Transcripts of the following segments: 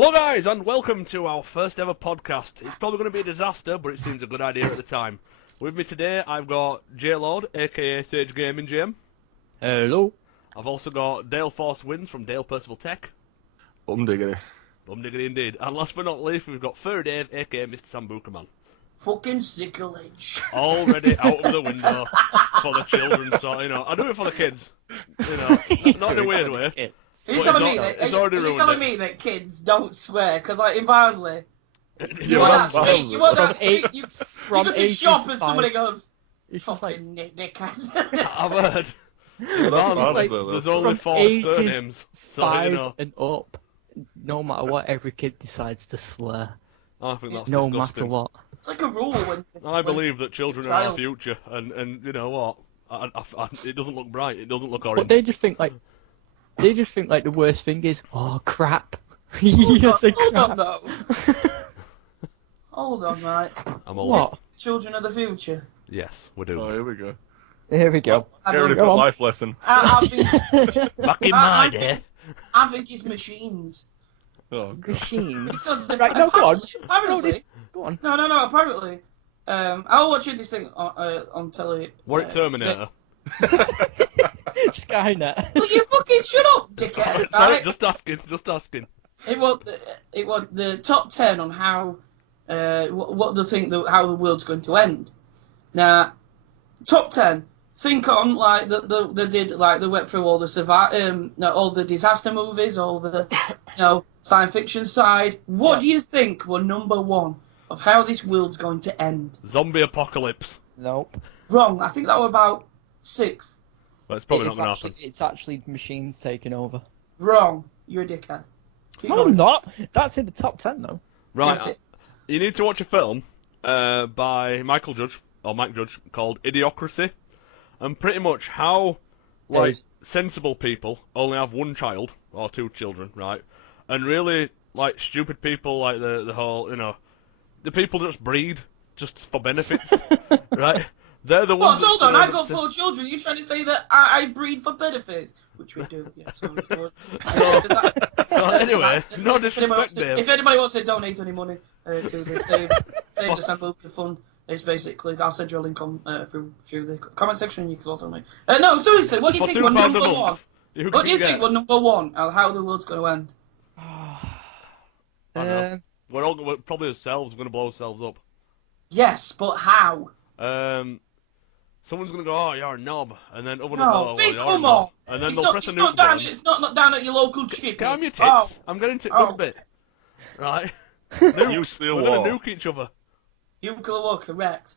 Hello guys, and welcome to our first ever podcast. It's probably going to be a disaster, but it seems a good idea at the time. With me today, I've got J Lord, aka Sage Gaming GM. Hello. I've also got Dale Force Wins from Dale Percival Tech. Diggity. Diggity indeed. And last but not least, we've got Furry Dave, aka Mr. Sambuca Man. Fucking sicklage. Already out of the window for the children, so, I do it for the kids. Not in a weird way. Are you telling me that kids don't swear? Because, like, in Barnsley, you want that street, you go to shop and somebody goes, fucking dickhead. I've heard. There's only 4 surnames, so, 5 and up, no matter what, every kid decides to swear. I think that's no disgusting. matter what. It's like a rule when... I believe that children are our future, and you know what? It doesn't look bright, it doesn't look orange. But they just think like the worst thing is, oh crap. Hold on though. Hold on, right. I'm old. What? Children of the future. Yes, we do. Oh, here we go. Here we go. Get ready for a life lesson. Back in my day. I think it's machines. Oh, God. Machines. Right, no, go on. Apparently, Go on. No. Apparently, I was watching this thing on telly. Were it Terminator? Skynet. Will you fucking shut up, dickhead? Sorry, Right? just asking. It was the top 10 on how what they think how the world's going to end. Now, top 10. Think on like they did like they went through all the all the disaster movies, all the science fiction side. What do you think were number 1 of how this world's going to end? Zombie apocalypse. Nope. Wrong. I think that were about 6th. But it's probably not going to happen. It's actually machines taking over. Wrong. You're a dickhead. Keep No, going. I'm not. That's in the top 10 though. Right, Yes, it- you need to watch a film by Mike Judge called Idiocracy, and pretty much how sensible people only have 1 child or 2 children, right? And really like stupid people like the whole the people that just breed just for benefits, right? They're the ones. Hold on, I've got 4 children. You're trying to say that I breed for benefits, which we do. Yeah. So anyway, no disrespect, Dave. If anybody wants to donate any money to the Save the Sambuca Fund, it's basically I'll send you a link on through the comment section. And you can also make. No, seriously, what do you think were number 1? What do you think were number 1? How the world's going to end? We're probably ourselves going to blow ourselves up. Yes, but how? Someone's gonna go, oh, you're a knob, and then other come on, and then they'll press a nuke down. button. It's not down at your local chippy. Calm your tits. I'm getting to good bit. Right. Nuclear We're war. gonna nuke each other. Nuclear war, correct.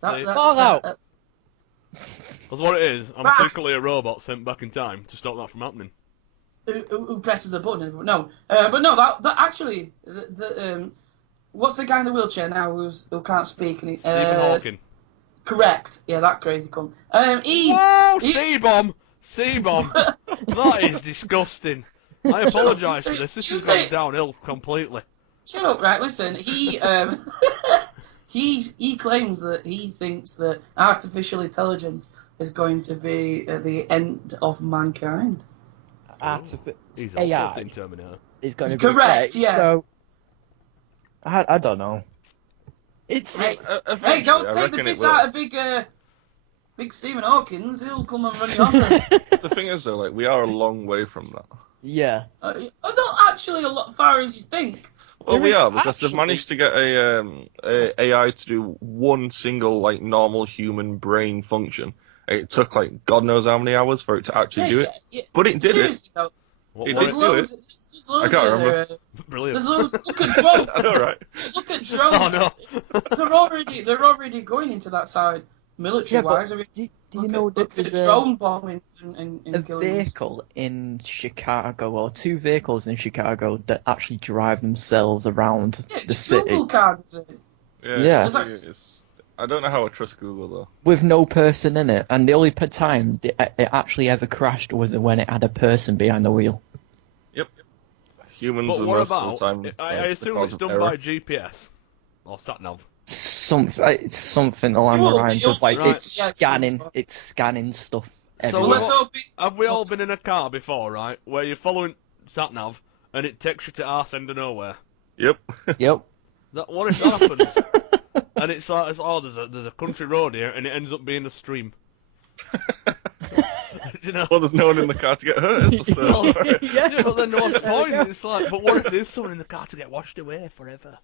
Fall out. That's what it is. I'm secretly a robot sent back in time to stop that from happening. Who presses a button? No, but no, that actually, what's the guy in the wheelchair now who can't speak? Stephen Hawking. Correct. Yeah, that crazy cunt. C-bomb! C-bomb! That is disgusting. I apologise for this. This has gone downhill completely. Shut up, right? Listen, he he claims that he thinks that artificial intelligence is going to be the end of mankind. He's AI also seen Terminator. is going to be correct. Great. Yeah. So I don't know. It's Hey, don't take the piss out of big Stephen Hawkins. He'll come and run you over. The thing is, though, like we are a long way from that. yeah. Not actually a lot far as you think. Well, There we is are because they've actually- managed to get a AI to do one single like normal human brain function. It took like God knows how many hours for it to actually do it, Yeah. but it did Seriously, it. though, It there's did do it. loads I can't remember. Brilliant. There's loads. Look at drones. I know, right? Look at drones. Oh no. They're already going into that side, military wise. Do you know that look at there's drone bombings and a killing. vehicle in Chicago, or 2 vehicles in Chicago that actually drive themselves around Yeah, the city Google cards. Yeah. I don't know how I trust Google though. with no person in it, and the only time it actually ever crashed was when it had a person behind the wheel. Yep. Humans But are what most about? of the time. I the assume cause it's of done error. by GPS or satnav. Something along the lines of like Right. it's scanning stuff So everywhere. Well, let's hope have we all been in a car before, right? Where you're following satnav and it takes you to arse end of nowhere. Yep. Yep. What if that happens? And it's like, there's a country road here, and it ends up being a stream. You know? Well, there's no one in the car to get hurt. Is there? Well, So- Yeah, but then what's the There we point? go. It's like, but what if there's someone in the car to get washed away forever?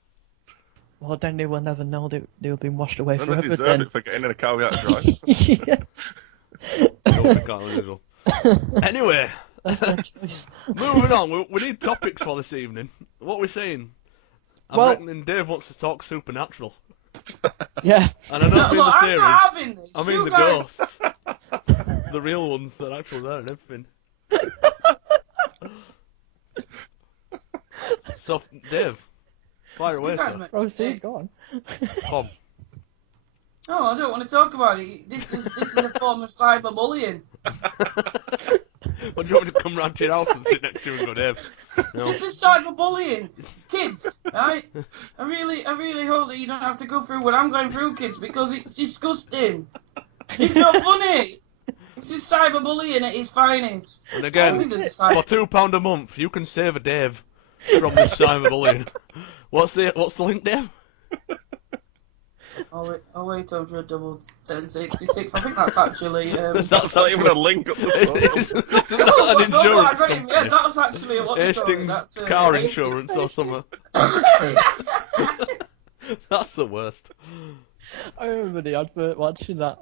Well, then they will never know they will be washed away Then they forever. deserved it for getting in a car without driving. Yeah. Don't think unusual. Anyway, That's their choice. moving on. We need topics for this evening. What are we saying? I'm Well- reckoning Dave wants to talk supernatural. Yeah. And I don't No, mean look, the I'm theories. not having this. I mean You the guys... ghosts. The real ones that are actually there and everything. So, Dave, fire away, You guys sir. make Proceed, mistakes. go on. Come. No, I don't want to talk about it. This is a form of cyberbullying. What do you want me to come round to your house and sit next to you and go, Dave? No. This is cyberbullying, kids. Right? I really hope that you don't have to go through what I'm going through, kids, because it's disgusting. It's not funny. This is cyberbullying at its finest. And I again, think this is for cyber- £2 a month, you can save a Dave from this cyberbullying. What's the link, Dave? 0800 double 1066. I think that's actually. That's That's not even a link up the It's phone. not an No, I insurance read it. Yeah, company. that was actually what they call it. Hastings That's car Hastings. insurance or something. That's the worst. I remember the advert watching that.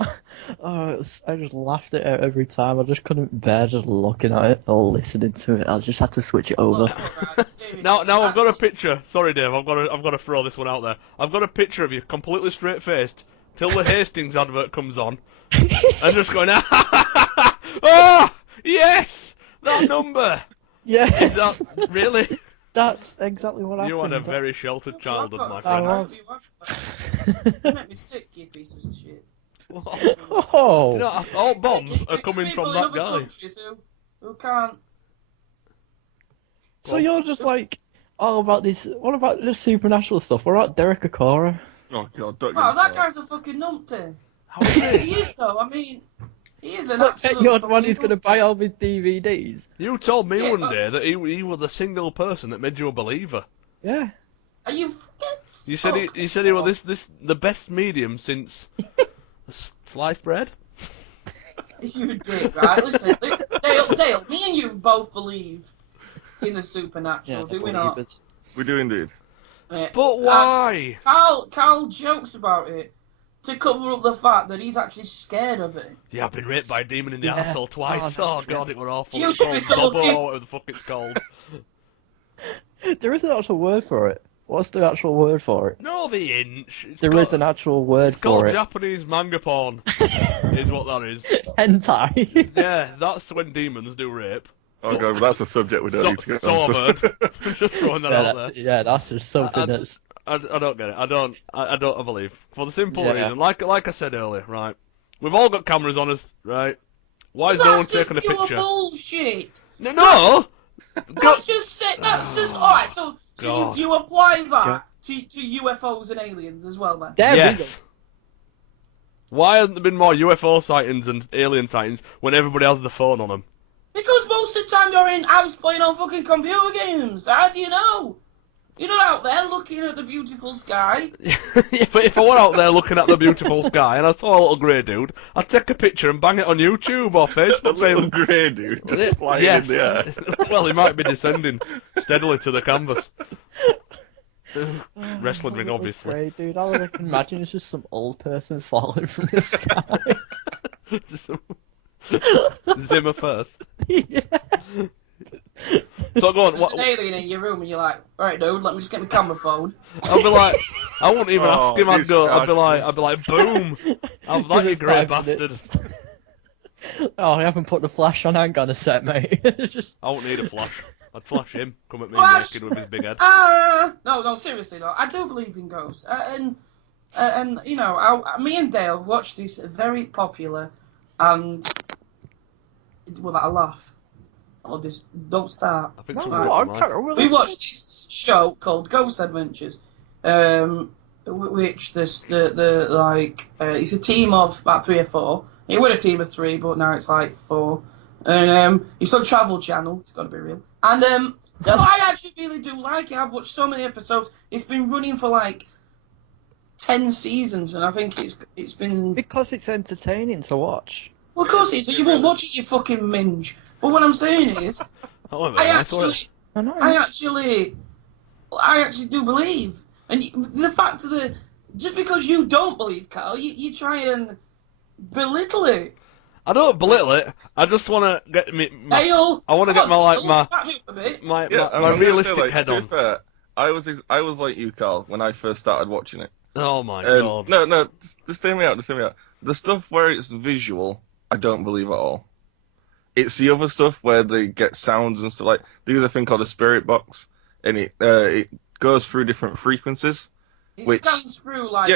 I just laughed at it every time. I just couldn't bear just looking at it or listening to it. I just had to switch it over. Look, right, seriously, Now I've got a that's- picture. Sorry, Dave. I've got to throw this one out there. I've got a picture of you, completely straight faced, till the Hastings advert comes on, and just going, oh yes, that number. Yes, Is that really? that's exactly what You happened. had a very sheltered childhood, my I friend. was. You make me sick, you pieces of shit. Oh, You know, all bombs are coming People from in that other guy. countries who can't. so you're just like all about this. What about the supernatural stuff? What about Derek Okora? Oh god, don't get Wow, me that started. guy's a fucking numpty. How is it? He is though. I mean, he is an Look, absolute. you're the one who's fucking going to buy all his DVDs. You told me Yeah, one but- day that he was the single person that made you a believer. Yeah. Are you fucking? You said he was this the best medium since sliced bread. You did, right? Listen, Dale, me and you both believe in the supernatural, Yeah, do we not? believers. We do indeed. Yeah. But why? Carl jokes about it to cover up the fact that he's actually scared of it. Yeah, I've been raped by a demon in the Yeah. asshole twice. Oh, Oh god, it were awful. You It's should be called so Bobo, lucky. or whatever the fuck it's called. There is an actual word for it. What's the actual word for it? No, the inch. It's There is an actual word It's called for it. Japanese manga porn. Is what that is. Hentai. Yeah, that's when demons do rape. Oh god, but that's a subject we don't need to get So I've onto. heard. Just throwing that yeah, out there. yeah, that's just something I- that's. I don't get it. I don't. I believe for the simple Yeah. reason, like I said earlier, right? We've all got cameras on us, right? Why is no one That's just taking a pure picture? bullshit. No. That's just it. That's just alright. So God. you apply that Yeah. to UFOs and aliens as well, then. There we Yes. Why hasn't there been more UFO sightings and alien sightings when everybody has the phone on them? Because most of the time you're in house playing on fucking computer games. How do you know? You're not out there looking at the beautiful sky. Yeah, but if I were out there looking at the beautiful sky and I saw a little grey dude, I'd take a picture and bang it on YouTube or A Facebook. little saying, grey dude just flying yes. in the air. Well, he might be descending steadily to the canvas. Wrestling ring, I'm obviously. afraid, dude. All I can imagine is just some old person falling from the sky. Zimmer first. Yeah. So go on. There's What, an alien in your room and you're like, alright dude, let me just get my camera phone. I'll be like, I won't even Oh, ask him. I'd these go. I'd be characters. like, boom. I'm Give like you it great 5 bastard. minutes. Oh, I haven't put the flash on. Hang on a sec, mate. Just I won't need a flash. I'd flash him. Come at me Flash! naked with his big head. No, seriously, no. I do believe in ghosts. And you know, me and Dale watched this very popular and. Will that a laugh? Or just don't start. I think no, someone no, got I'm the mic. kind of We watched this show called Ghost Adventures, which the like it's a team of about 3 or 4. It was a team of 3, but now it's like 4. And it's on Travel Channel. It's got to be real. And No, I actually really do like it. I've watched so many episodes. It's been running for like 10 seasons, and I think it's been. Because it's entertaining to watch. Well, of course it is. You won't watch it, you fucking minge. But what I'm saying is, I actually do believe, and the fact that just because you don't believe, Carl, you try and belittle it. I don't belittle it. I just want to get me. I want to get my realistic head on. Fair, I was like you, Carl, when I first started watching it. Oh my god. No, just hear me out. The stuff where it's visual, I don't believe at all. It's the other stuff where they get sounds and stuff like. They use a thing called a spirit box, and it goes through different frequencies. It scans through like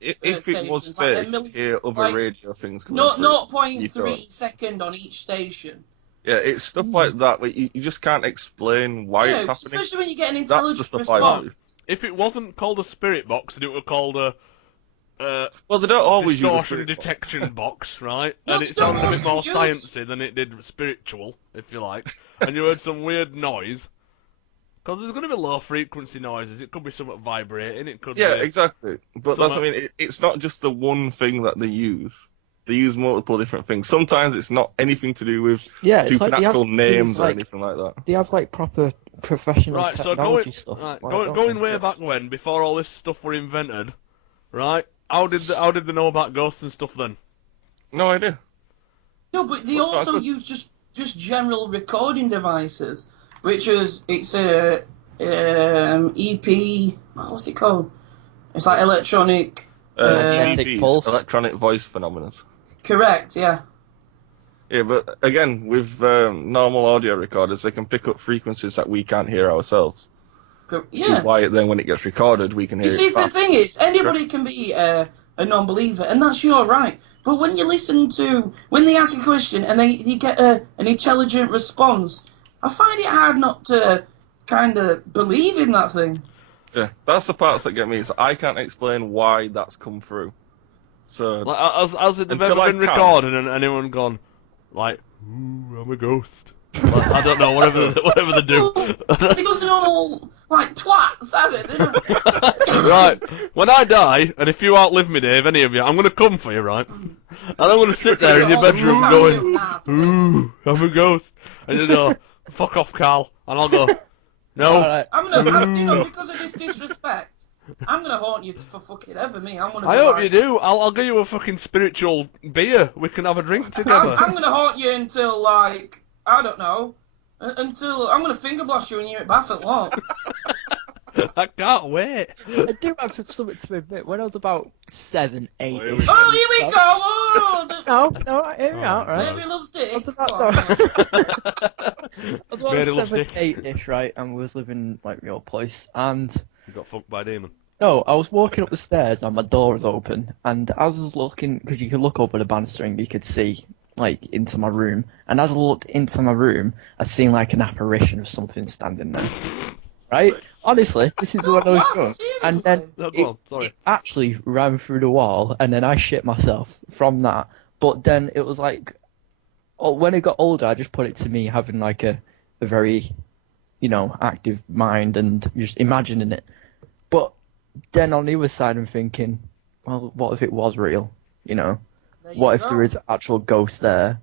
if it was fake, hear other radio things coming through. 0.3 second on each station. Yeah, it's stuff like that where you just can't explain why it's happening. Especially when you get an intelligent response. If it wasn't called a spirit box, and it were called a well, they don't always distortion detection box, right? And it sounded a bit more sciencey than it did spiritual, if you like. And you heard some weird noise. Because there's going to be low frequency noises. It could be something vibrating. It could be... Yeah, exactly. But that's what I mean. It's not just the one thing that they use. They use multiple different things. Sometimes it's not anything to do with supernatural names or anything like that. They have like proper professional technology stuff. Right, going way back when, before all this stuff were invented, right? How did they know about ghosts and stuff then? No idea. No, but they also use just general recording devices. Which is, it's a EP, what's it called? It's like electronic... electronic voice phenomena. Correct, yeah. Yeah, but again, with normal audio recorders, they can pick up frequencies that we can't hear ourselves. Yeah. Which is why then when it gets recorded, we can hear it. You see, the thing is, anybody can be a non-believer, and that's your right. But when you listen to, when they ask a question and you get an intelligent response... I find it hard not to kind of believe in that thing. Yeah, that's the parts that get me. So I can't explain why that's come through. So like, has it ever been recorded and anyone gone like, "Ooh, I'm a ghost"? Like, I don't know, whatever they do. Because they're all like twats, has it? Right. When I die, and if you outlive me, Dave, any of you, I'm gonna come for you, right? And I'm gonna sit there in your bedroom going, "Ooh, I'm a ghost," and you go, "Fuck off, Carl," and I'll go, "No." Right. I'm gonna, because of this disrespect, I'm gonna haunt you for fucking ever, me. I hope you do. I'll give you a fucking spiritual beer. We can have a drink together. I'm gonna haunt you until, like, I don't know, until I'm gonna finger blast you when you're at Bath at what? I can't wait. I do have something to admit. When I was about 7, 8. Oh, here we go! Oh, no, hear me out, right? Baby loves dick. I was about 7, 8-ish, right? And we was living like your place, and you got fucked by a demon. No, I was walking up the stairs and my door was open, and as I was looking, because you could look over the banister and you could see like into my room, and as I looked into my room, I seen like an apparition of something standing there. Right? Honestly, this is what I was doing. And then it actually ran through the wall, and then I shit myself from that. But then it was like, when it got older, I just put it to me having like a very, active mind and just imagining it. But then on the other side, I'm thinking, well, what if it was real? What if there is actual ghosts there?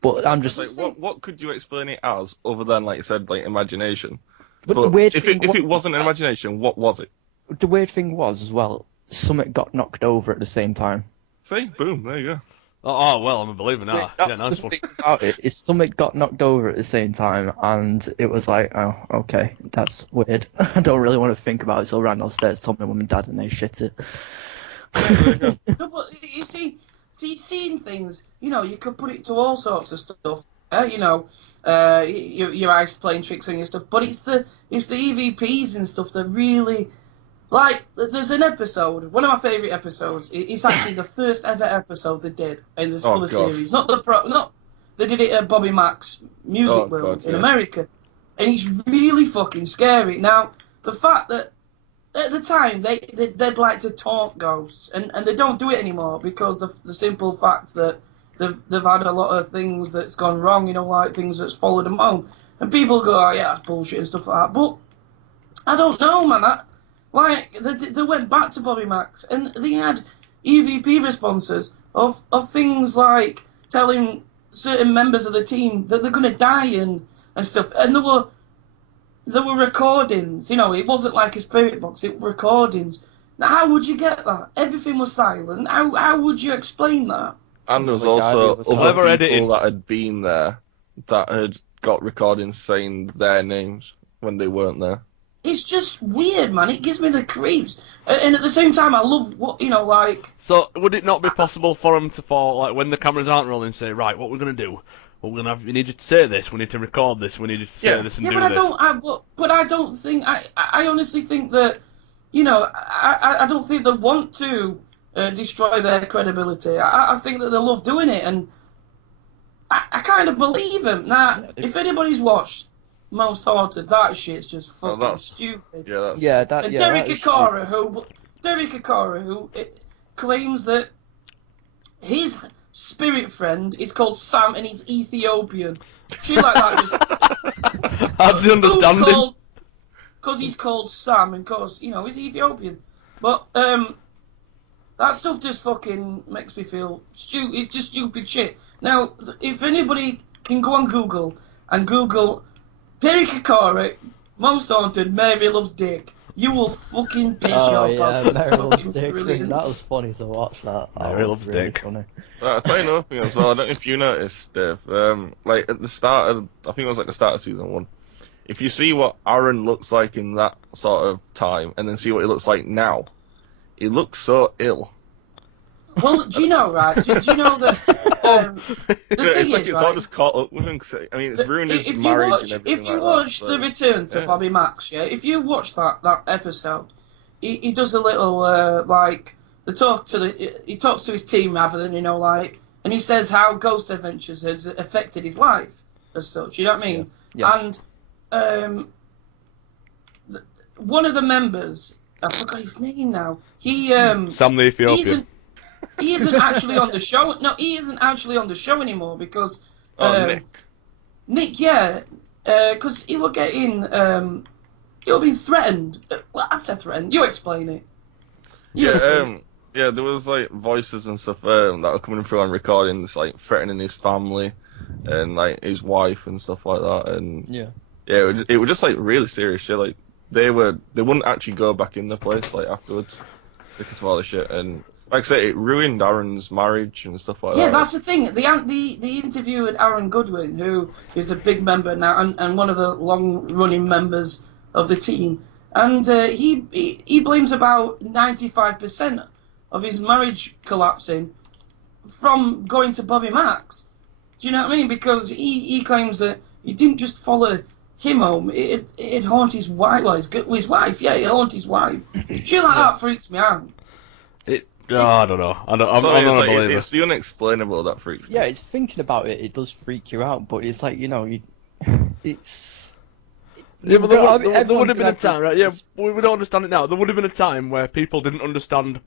But I'm just like, what could you explain it as, other than, like you said, like imagination? But the weird if it wasn't an imagination, what was it? The weird thing was, as well, something got knocked over at the same time. See? Boom, there you go. Oh, well, I'm a believer now. Yeah, nice one. The thing about it is something got knocked over at the same time, and it was like, oh, okay, that's weird. I don't really want to think about it, so I ran downstairs, told my mum and dad, and they shit it. No, but you see, seeing things, you could put it to all sorts of stuff. Your eyes playing tricks on your stuff, but it's the EVPs and stuff that really, like, there's an episode, one of my favourite episodes. It's actually the first ever episode they did in this full series. They did it at Bobby Mack's Music World in America, and it's really fucking scary. Now, the fact that at the time they'd like to taunt ghosts, and they don't do it anymore because the simple fact that they've had a lot of things that's gone wrong, you know, like things that's followed them home. And people go, oh, yeah, that's bullshit and stuff like that. But I don't know, man. They went back to Bobby Max and they had EVP responses of things like telling certain members of the team that they're going to die and stuff. And there were recordings, you know, it wasn't like a spirit box, it were recordings. Now, how would you get that? Everything was silent. How would you explain that? And there was also other people that had been there that had got recordings saying their names when they weren't there. It's just weird, man. It gives me the creeps. And at the same time, I love what, you know, like... So, would it not be possible for them to like, when the cameras aren't rolling, say, right, what we're going to do? Well, we need you to say this, we need to record this, we need you to say this and do this. But I don't think... I honestly think that, you know, I don't think they want to destroy their credibility. I think that they love doing it, and I kind of believe them. Now, if anybody's watched Most Haunted, that shit's just fucking stupid. Derek Akara, who claims that his spirit friend is called Sam and he's Ethiopian. Shit like that just... How's the understanding? Because he's called Sam and because, you know, he's Ethiopian. But, that stuff just fucking makes me feel stupid. It's just stupid shit. Now, if anybody can go on Google and Google Derek Akara, Most Haunted, Mary Loves Dick, you will fucking piss your pants. Mary Loves Dick. Brilliant. That was funny to watch that. Mary Loves Dick. Funny. I'll tell you another thing as well. I don't know if you noticed, Dave. Like at the start of, I think it was like the start of season 1. If you see what Aaron looks like in that sort of time, and then see what he looks like now, he looks so ill. Well, do you know, right? Do you know that the it's thing like is, it's right? all just caught up with him. I mean, it's ruined his marriage and everything. If you like watch that, The Return to Bobby Max, yeah, if you watch that episode, he does a little like he talks to his team rather than, you know, like, and he says how Ghost Adventures has affected his life as such. You know what I mean? Yeah. And one of the members, I forgot his name now. He Sam the Ethiopian. He isn't actually on the show. No, he isn't actually on the show anymore because Nick, yeah, because he was getting he was being threatened. Well, I said threatened. You explain it. Yeah, there was like voices and stuff that were coming through on recordings, like threatening his family and like his wife and stuff like that, and it was just like really serious shit. Like they wouldn't actually go back in the place like afterwards because of all the shit, and like I say, it ruined Aaron's marriage and stuff like that. Yeah, that's the thing. The interview with Aaron Goodwin, who is a big member now and one of the long-running members of the team, and he blames about 95% of his marriage collapsing from going to Bobby Max. Do you know what I mean? Because he claims that he didn't just follow him home, it haunt his wife. Well, his wife, yeah, it haunt his wife. Shit like that freaks me out. I don't know. I'm not a believer. It's the unexplainable that freaks me. Yeah, it's thinking about it. It does freak you out, but it's like, you know, it's. Yeah, but there would have been a time, right? Yeah, we don't understand it now. There would have been a time where people didn't understand.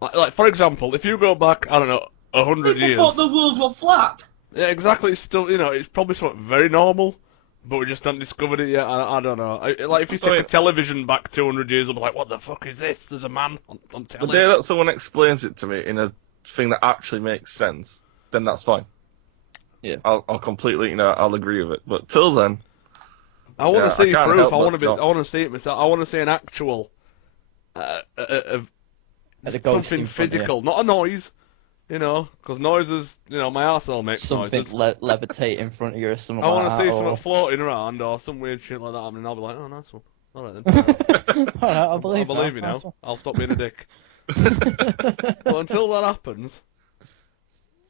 Like for example, if you go back, I don't know, 100 years. People thought the world was flat. Yeah, exactly. It's still, you know, it's probably something very normal, but we just haven't discovered it yet. I don't know. Like if you take the television back 200 years, I'll be like, what the fuck is this? There's a man on telly. The day that someone explains it to me in a thing that actually makes sense, then that's fine. Yeah. I'll completely, you know, I'll agree with it. But till then, I want to see proof. I want to see it myself. I want to see an actual, something physical, not a noise. You know, because noises, you know, my arsehole makes something noises. Levitate in front of you or something I want to see or... something floating around or some weird shit like that happening, and I'll be like, oh, nice one. Alright then. I believe you now. Nice. I'll stop being a dick. But until that happens...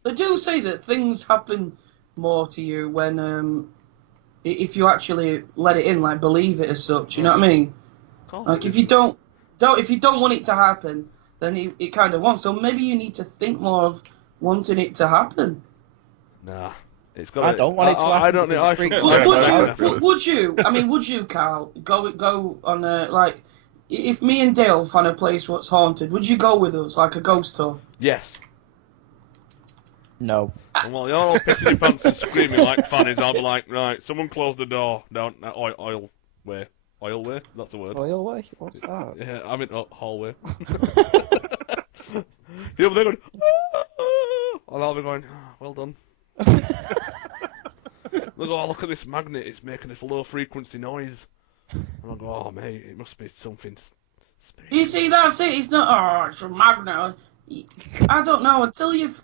They do say that things happen more to you when, if you actually let it in, like believe it as such, you know what I mean? Like if you don't want it to happen, then it kind of won't. So maybe you need to think more of wanting it to happen. Nah, it's got. I don't want it to happen. I don't think. Would you? I mean, would you, Carl, go on like, if me and Dale find a place what's haunted, would you go with us, like a ghost tour? Yes. No. And while you're all pissing your pants and screaming like fannies, I'll be like, right, someone close the door down oil way. Oil way? That's the word. Oil way? What's that? Yeah, I mean hallway. You'll be there going, and I'll be going, well done. They'll go, oh, look at this magnet, it's making this low frequency noise. And I'll go, oh mate, it must be something spiritual. You see, that's it. It's not. Oh, it's a magnet. I don't know until you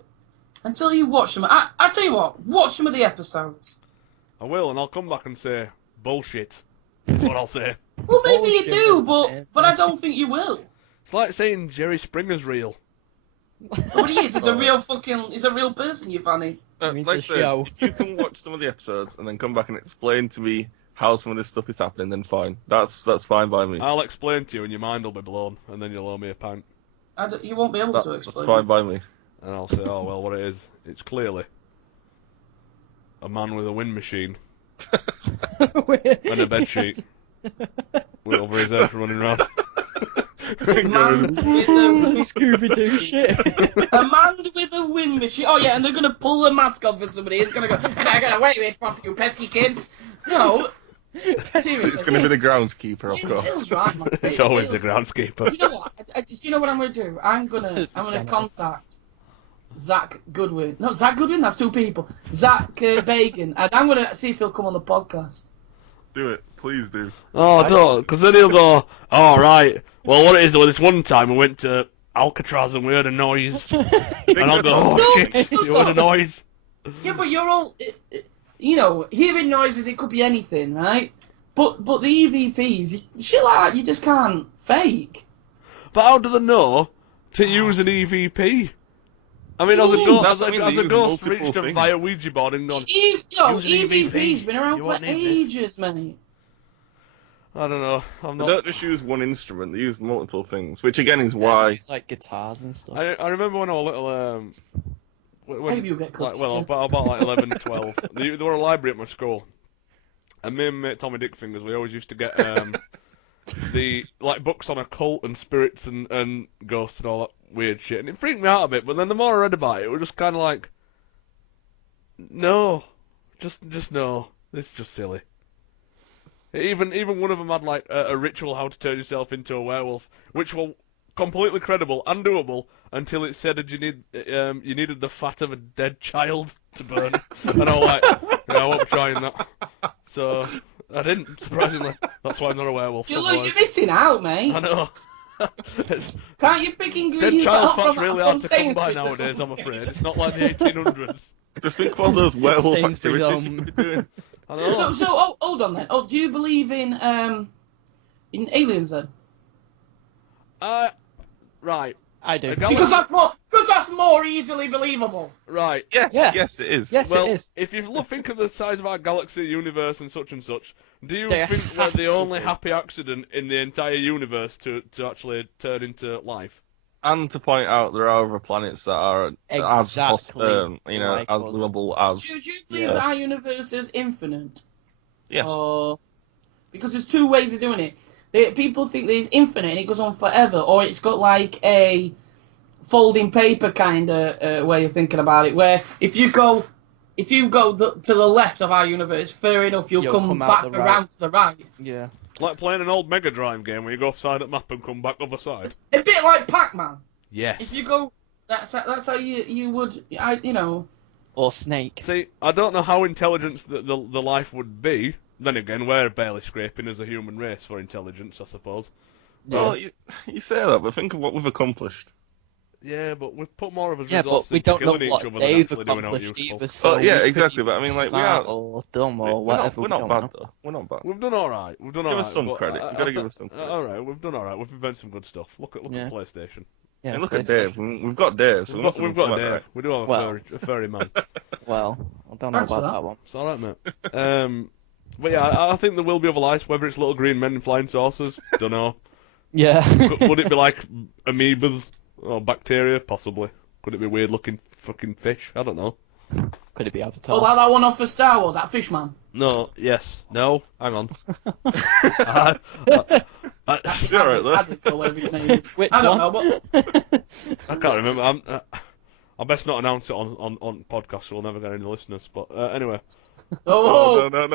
watch them. I tell you what, watch some of the episodes. I will, and I'll come back and say, bullshit. That's what I'll say. Well, maybe you Bullshit. do, but I don't think you will. It's like saying Jerry Springer's real. But he is. He's a real person. You funny. means Like I the said, show. if you can watch some of the episodes and then come back and explain to me how some of this stuff is happening, then fine. That's fine by me. I'll explain to you, and your mind will be blown, and then you'll owe me a pint. You won't be able to That's explain. fine by me. And I'll say, oh well, what it is, it's clearly a man with a wind machine and a bed sheet with over his head running around. Man with a, Scooby-Doo shit. a man with a wind machine. Oh yeah, and they're gonna pull the mask off for somebody. It's gonna go. And I gotta wait a minute from you pesky kids. No, seriously. It's going to be the groundskeeper, of It course. feels right, man. It's always the groundskeeper. You know what? You know what I'm gonna do? I'm gonna contact Zach Goodwin. No, Zach Goodwin. That's two people. Zach Bacon, and I'm gonna see if he'll come on the podcast. Do it. Please do. Oh, don't, because then he'll go, oh, right, well, what it is, well, this one time we went to Alcatraz and we heard a noise, and I'll go, oh, No, shit, no, you heard a noise. Yeah, but you're all, you know, hearing noises. It could be anything, right? But the EVPs, shit like that, you just can't fake. But how do they know to use an EVP? I mean, has a ghost reached them via Ouija board and gone, use an EVP's been around You for won't need this. ages, mate. I don't know, I'm They not... don't just use one instrument, they use multiple things, which again is why... It's like guitars and stuff. I remember when I was little, Maybe you'll get like, clipped. well, about like 11, 12. There were a library at my school, and me and mate Tommy Dickfingers, we always used to get the like books on occult and spirits and ghosts and all that weird shit, and it freaked me out a bit. But then the more I read about it, it was just kind of like, no, just no, this is just silly. Even one of them had like a ritual how to turn yourself into a werewolf, which was completely credible and doable until it said that you needed the fat of a dead child to burn, and I was like, yeah, I won't be trying that. So I didn't, surprisingly. That's why I'm not a werewolf. You're missing out, mate. I know. Can't you pick ingredients Dead child up fat's from really from hard to come Sainsbury's by or nowadays, I'm something? afraid. It's not like the 1800s. Just think of all those werewolf Sainsbury's, activities you could be doing. I know. So hold on then. Oh, do you believe in aliens then? Right. I do. Because that's more easily believable. Right. Yes, Yeah. yes it is. Yes, Well, it is. if you think of the size of our galaxy, universe, and such, do you There think we're has the to only be. happy accident in the entire universe to actually turn into life? And to point out, there are other planets that are Exactly as like as us. livable as. Do you believe Yeah. that our universe is infinite? Yes. Or because there's two ways of doing it. People think that it's infinite and it goes on forever, or it's got like a folding paper kind of way of thinking about it, where if you go to the left of our universe, fair enough, you'll come out back the around right. to the right. Yeah. Like playing an old Mega Drive game where you go offside at map and come back other side. A bit like Pac-Man. Yes. If you go, that's how you would, you know. Or Snake. See, I don't know how intelligent the life would be. Then again, we're barely scraping as a human race for intelligence, I suppose. Well, you say that, but think of what we've accomplished. Yeah, but we've put more of us Yeah, but resources we into don't know killing each what other than they've actually doing out accomplished useful. either. So yeah, we could exactly, be but I mean, like, we smart are- or dumb or We're whatever. we're not we bad don't know. though. We're not bad. We've done alright. We've done Give alright. us some but credit. You gotta give us some credit. Alright, we've done alright. We've invented some good stuff. Look Yeah. at PlayStation. Yeah, And look at PlayStation. Dave. We've got Dave. So We've got Dave. We do have Well. a furry man. Well, I don't know Thanks for about that. that one. It's alright, mate. But yeah, I think there will be other life, whether it's little green men in flying saucers, don't know. Yeah. Would it be like amoebas or bacteria? Possibly. Could it be weird looking fucking fish? I don't know. Could it be Avatar? Oh, like that one off of Star Wars, that Fishman. No, yes, no, hang on. That's You're right, though. Adlic or whatever his name is. Which I don't one? know, but I can't remember. I best not announce it on podcast, so we'll never get any listeners. But anyway. Oh, No. I'm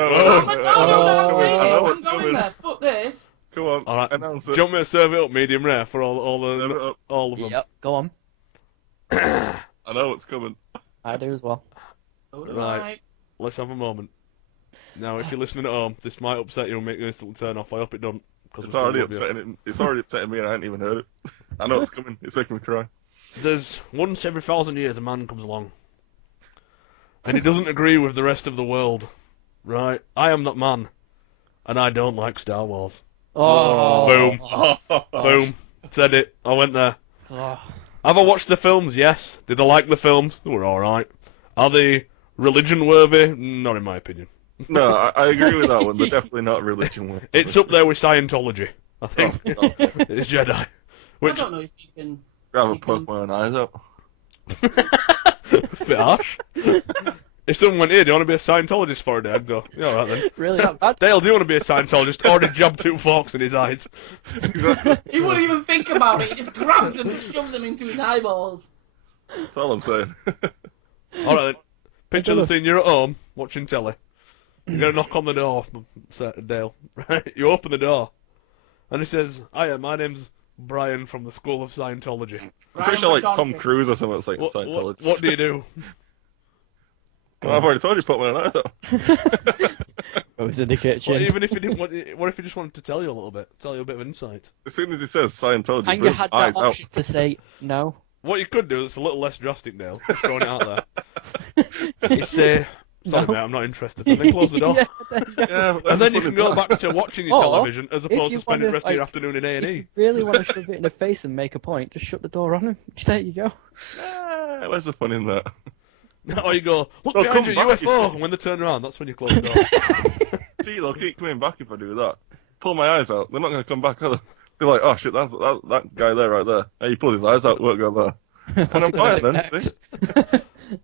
going there. Fuck this. Come on, All right. announce Do it. you want me to serve it up medium rare for all of them? Yep, go on. I know what's coming. I do as well. Right. Let's have a moment. Now, if you're listening at home, this might upset you and make you instantly turn off. I hope it don't. It's already upsetting me, and I ain't even heard it. I know it's coming. It's making me cry. There's once every 1,000 years a man comes along, and he doesn't agree with the rest of the world. Right? I am that man, and I don't like Star Wars. Oh. Boom. Boom. Said it. I went there. Oh. Have I watched the films? Yes. Did I like the films? They were alright. Are they religion worthy? Not in my opinion. No, I agree with that one. They're definitely not religion worthy. It's up there with Scientology, I think. Oh. It's Jedi. I Which don't know if you can. Rather poke my own eyes out. bit harsh. If someone went, here, do you want to be a Scientologist for a day? I'd go, yeah, alright then. Really that bad? Dale, do you want to be a Scientologist? Already jabbed 2 forks in his eyes. He wouldn't even think about it. He just grabs them and shoves them into his eyeballs. That's all I'm saying. Alright then. Picture the scene, you're at home, watching telly. You get a knock on the door, Dale. Right? You open the door. And he says, hiya, my name's Brian from the School of Scientology. I'm pretty sure like Tom Cruise or something that's like a Scientologist. What do you do? Well, I've already told you to put my own eyes out. Goes in the kitchen. What, even if he didn't want, what if he just wanted to tell you a little bit? Tell you a bit of insight? As soon as he says Scientology, And you boom, had eyes that out. option to say no. What you could do is a little less drastic, Dale. Just throwing it out there. It's sorry No. mate, I'm not interested. And then close the door. Yeah, there you go. Yeah, And then you can go back to watching your Or, television as opposed you to spending the wanna, rest of your like, afternoon in If you A&E. really want to shove it in the face and make a point, just shut the door on him. There you go. Where's the fun in that? Or you go, look They'll behind come you, back, UFO! you see. And when they turn around, that's when you close the door. See, they'll keep coming back if I do that. Pull my eyes out. They're not going to come back, are they? They're like, oh shit, that's that guy there right there. Hey, you pulled his eyes out, won't go there. And I'm fine then, see?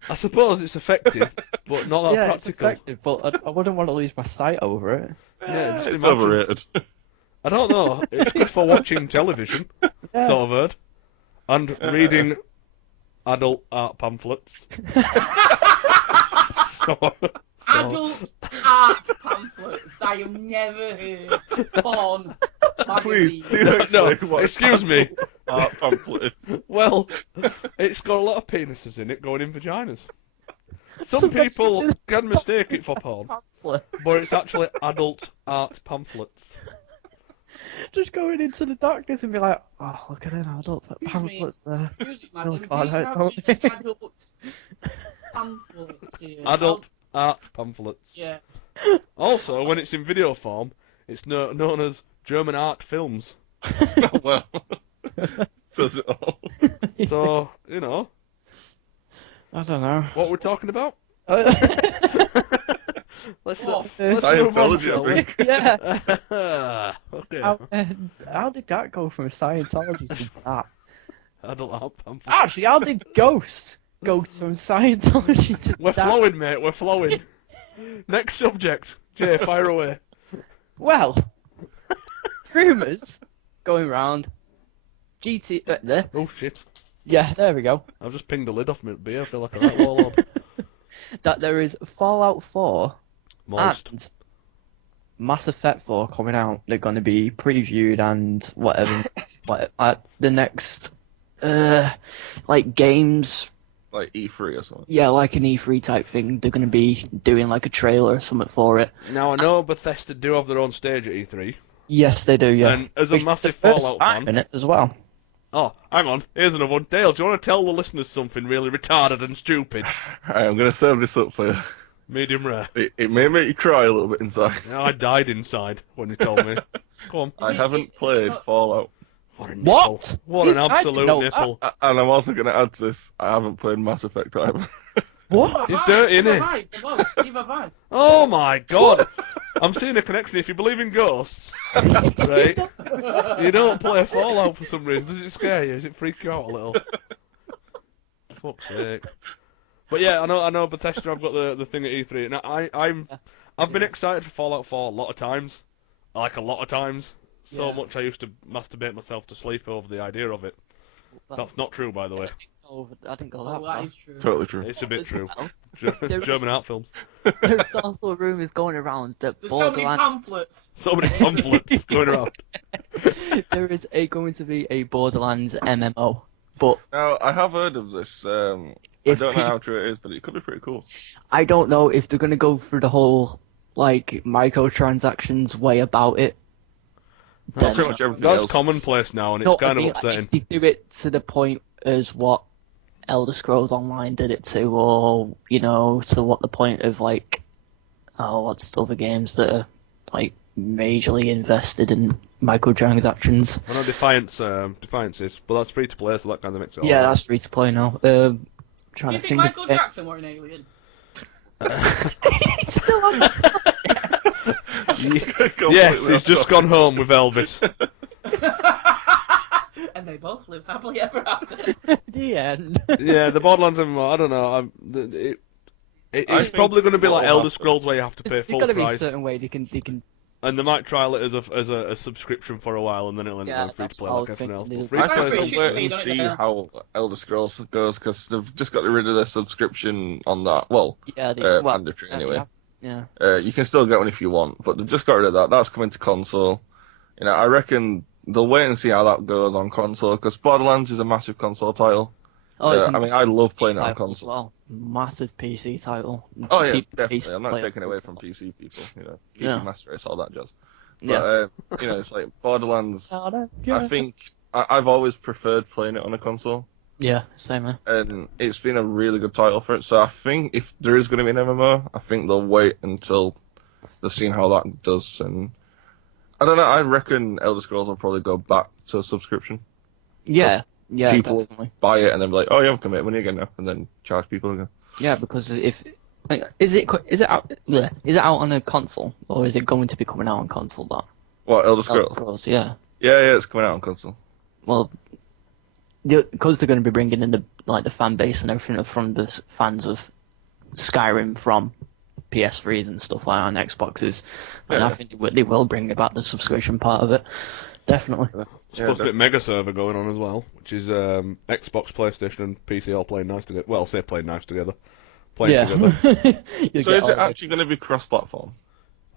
I suppose it's effective, but not that Yeah, practical. it's effective, but I wouldn't want to lose my sight over it. Yeah, just it's imagine. overrated. I don't know. It's good for watching television, Yeah. sort of heard, and reading adult art pamphlets. Adult art pamphlets. I have never heard porn Please, magazine. do explain what excuse me. art pamphlet is. Well, it's got a lot of penises in it going in vaginas. Some Sometimes people it's can mistake it for porn, Pamphlet. but it's actually adult art pamphlets. Just going into the darkness and be like, oh, look at an adult pamphlets there. Excuse me, Oh, madam, God, do you I have don't any think- adult pamphlets here? Adult art pamphlets. Yes. Also, when it's in video form, it's known as German art films. Well, says it all. So, you know, I don't know. what we're talking about? Let's Oh, move on, Scientology, shall I we? think. Yeah. Okay. How did that go from Scientology to that? Adult art pamphlets. Actually, how did Ghost go from Scientology to We're that? flowing, mate. We're flowing. Next subject. Jay, fire away. Well, rumours going round. There. Oh shit! Yeah, there we go. I've just pinged the lid off my beer. I feel like a right warlord. That there is Fallout 4 Moist. and Mass Effect 4 coming out. They're going to be previewed and whatever. At the next, like games. Like E3 or something. Yeah, like an E3 type thing. They're going to be doing like a trailer or something for it. Now I know Bethesda do have their own stage at E3. Yes, they do. Yeah. And as a Which is massive the first Fallout time fan- in it as well. Oh, hang on. Here's another one. Dale, do you want to tell the listeners something really retarded and stupid? Alright, I'm going to serve this up for you. Medium rare. It may make you cry a little bit inside. Yeah, I died inside when you told me. Go on. I it- haven't is it played not- Fallout. What a nipple. What? What an I didn't absolute know that. nipple. And I'm also going to add to this, I haven't played Mass Effect either. What? It's dirty, innit? Give a vibe. Oh my god! I'm seeing a connection. If you believe in ghosts, right, you don't play Fallout for some reason. Does it scare you? Does it freak you out a little? Fuck's sake. But yeah, I know Bethesda have got the thing at E3, and I've been excited for Fallout 4 a lot of times. Like a lot of times. So Yeah. much I used to masturbate myself to sleep over the idea of it. That's not true, by the way. I didn't go that Oh, far. that is true. Totally true. It's a bit As true. well, German there is- art films. There's also rumours going around that There's so many Borderlands. pamphlets. So many pamphlets going around. There is going to be a Borderlands MMO, but Now, I have heard of this. I if don't know pe- how true it is, but it could be pretty cool. I don't know if they're going to go through the whole like microtransactions way about it. Well, then- pretty much everything That's else. commonplace now, and it's No, kind I mean, of upsetting. if they do it to the point as what Elder Scrolls Online did it to, or to what the point of like, what's the other games that are like majorly invested in microtransactions? I know Defiance is, but that's free to play, so that kind of makes it. Yeah, alright. that's free to play now. Do Trying you to think think. Michael Jackson were an alien? He's still on Yes, he's just gone home with Elvis. And they both lived happily ever after. the end. Yeah, the Borderlands MMO, I don't know. I It's think probably going to be like what'll Elder happen- Scrolls where you have to pay There's full got to be a price, certain way they can. and they might trial it as a subscription for a while, and then it'll end up Yeah, going free to that's play what I like was everything else. thinking. But free I to That's play think is pretty they'll shit to wait me, and don't see it? how Elder Scrolls goes, because they've just got rid of their subscription on that. Well, Yeah, mandatory anyway. Yeah. You can still get one if you want, but they've just got rid of that. That's coming to console. I reckon they'll wait and see how that goes on console, because Borderlands is a massive console title. Oh, it's a I mean, I love playing it on title as console. well. Massive PC title. Oh yeah, People- definitely. PC I'm not player. taking away from PC people. PC Yeah. Master Race, all that jazz. Yeah. But it's like Borderlands. Yeah. I think I've always preferred playing it on a console, Yeah, same here. and it's been a really good title for it. So I think if there is going to be an MMO, I think they'll wait until they've seen how that does. And I don't know. I reckon Elder Scrolls will probably go back to a subscription. Yeah, people- definitely. Buy it and then be like, oh yeah, I'm committed money again now, and then charge people again. Yeah, because if is it out on a console, or is it going to be coming out on console? That What, Elder Elder Scrolls? Scrolls, yeah. Yeah, it's coming out on console. Well, because they're going to be bringing in the fan base and everything from the fans of Skyrim from PS3s and stuff like that on Xboxes, and Yeah. I think they will bring about the subscription part of it. Definitely. supposed to be a mega server going on as well, which is Xbox, PlayStation, and PC all playing nice together. Well, say playing nice together. Playing together. So is it actually going to be cross-platform?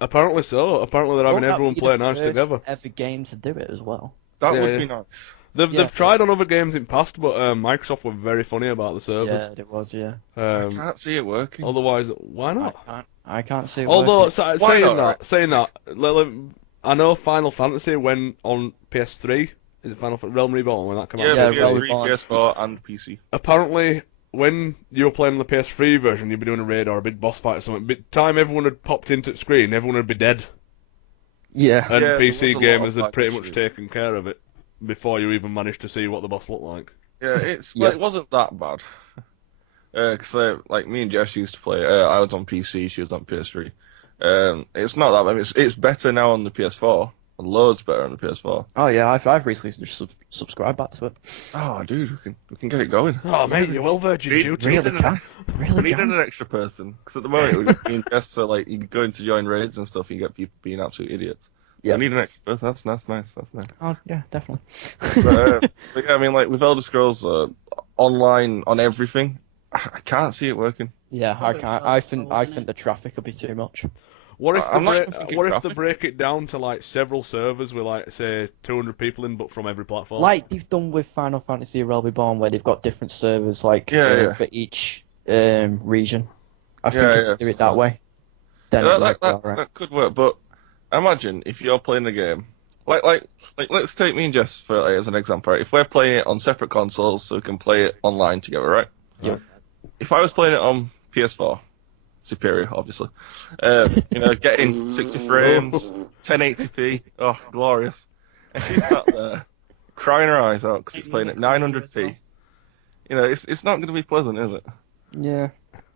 Apparently so. Apparently they're having Won't that everyone be play the nice first together. Ever game to do it as well. That Yeah, would yeah. be nice. They've Yeah. tried on other games in past, but Microsoft were very funny about the servers. Yeah, it was. Yeah. I can't see it working. Otherwise, why not? I can't see. It Although working. saying that, I know Final Fantasy went on PS3. Is it Final Realm Reborn when that came out? Yeah, Yeah, PS3, Reborn. PS4, and PC. Apparently, when you were playing on the PS3 version, you'd be doing a raid or a big boss fight or something. By the time everyone had popped into the screen, everyone would be dead. Yeah. And Yeah, there PC was a lot gamers of had that pretty issue. much taken care of it before you even managed to see what the boss looked like. Yeah, it's Yeah. it wasn't that bad. Because like me and Jess used to play. I was on PC, she was on PS3. It's not that bad. It's better now on the PS4. Loads better on the PS4. Oh yeah, I've recently just subscribed back to it. Oh, dude, we can get it going. Oh, mate, you're well Virgin Really- Duty. really Really can. We Really needed can. an extra person because at the moment it was just me and Jess. So like you go in to join raids and stuff, you get people being absolute idiots. So Yeah. I need an extra person. That's nice. That's nice. Oh yeah, definitely. But yeah, I mean, like with Elder Scrolls online on everything, I can't see it working. Yeah, I Probably can't. so, I think isn't it? the traffic will be too much. What if I'm not they even thinking what if they traffic. break it down to like several servers with like say 200 people in, but from every platform? Like they've done with Final Fantasy Realm Reborn, where they've got different servers, like Yeah. for each region. I think Yeah, if yeah, they do it so- that way, then Yeah, it might be that alright. could work, but imagine if you're playing a game, like let's take me and Jess for as an example. Right? If we're playing it on separate consoles, so we can play it online together, right? Yeah. If I was playing it on PS4, superior, obviously, getting 60 frames, 1080p, oh, glorious. And she's sat there crying her eyes out because it's playing at 900p. It's not going to be pleasant, is it? Yeah.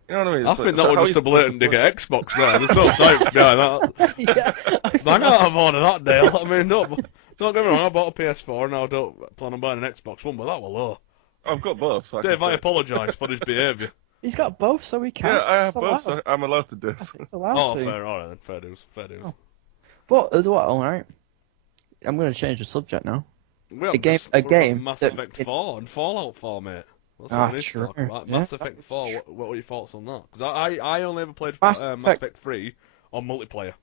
You know what I mean? I It's think like, that so how was just a you supposed blatant to dig play- at Xbox there. There's no science behind that. yeah. I can't afford that deal. I mean, don't get me wrong, I bought a PS4 and I don't plan on buying an Xbox One, but that was low. I've got both. So Dave, can I say. apologise for his behaviour. He's got both, so he can. Yeah, I have It's both, allowed. so I'm allowed to do this. It's allowed Oh, to. fair, alright then, fair dues. Oh. But as well, alright. I'm going to change the subject now. Well, A game- just, a what about game Mass that- Effect 4 and Fallout 4, mate. That's Ah, what we need to sure, talk about. yeah. Mass Effect 4, what were your thoughts on that? Because I only ever played Mass Mass Effect- Effect 3 on multiplayer.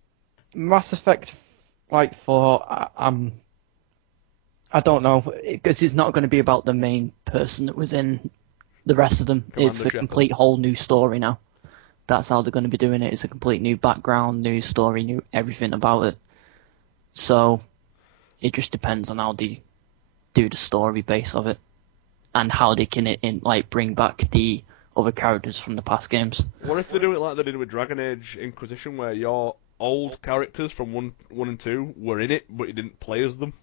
Mass Effect, like, 4, I don't know, because it's not going to be about the main person that was in the rest of them. Commander It's a Jekyll. complete whole new story now. That's how they're going to be doing it. It's a complete new background, new story, new everything about it. So it just depends on how they do the story base of it, and how they can like bring back the other characters from the past games. What if they do it like they did with Dragon Age Inquisition, where your old characters from 1 and 2 were in it, but you didn't play as them?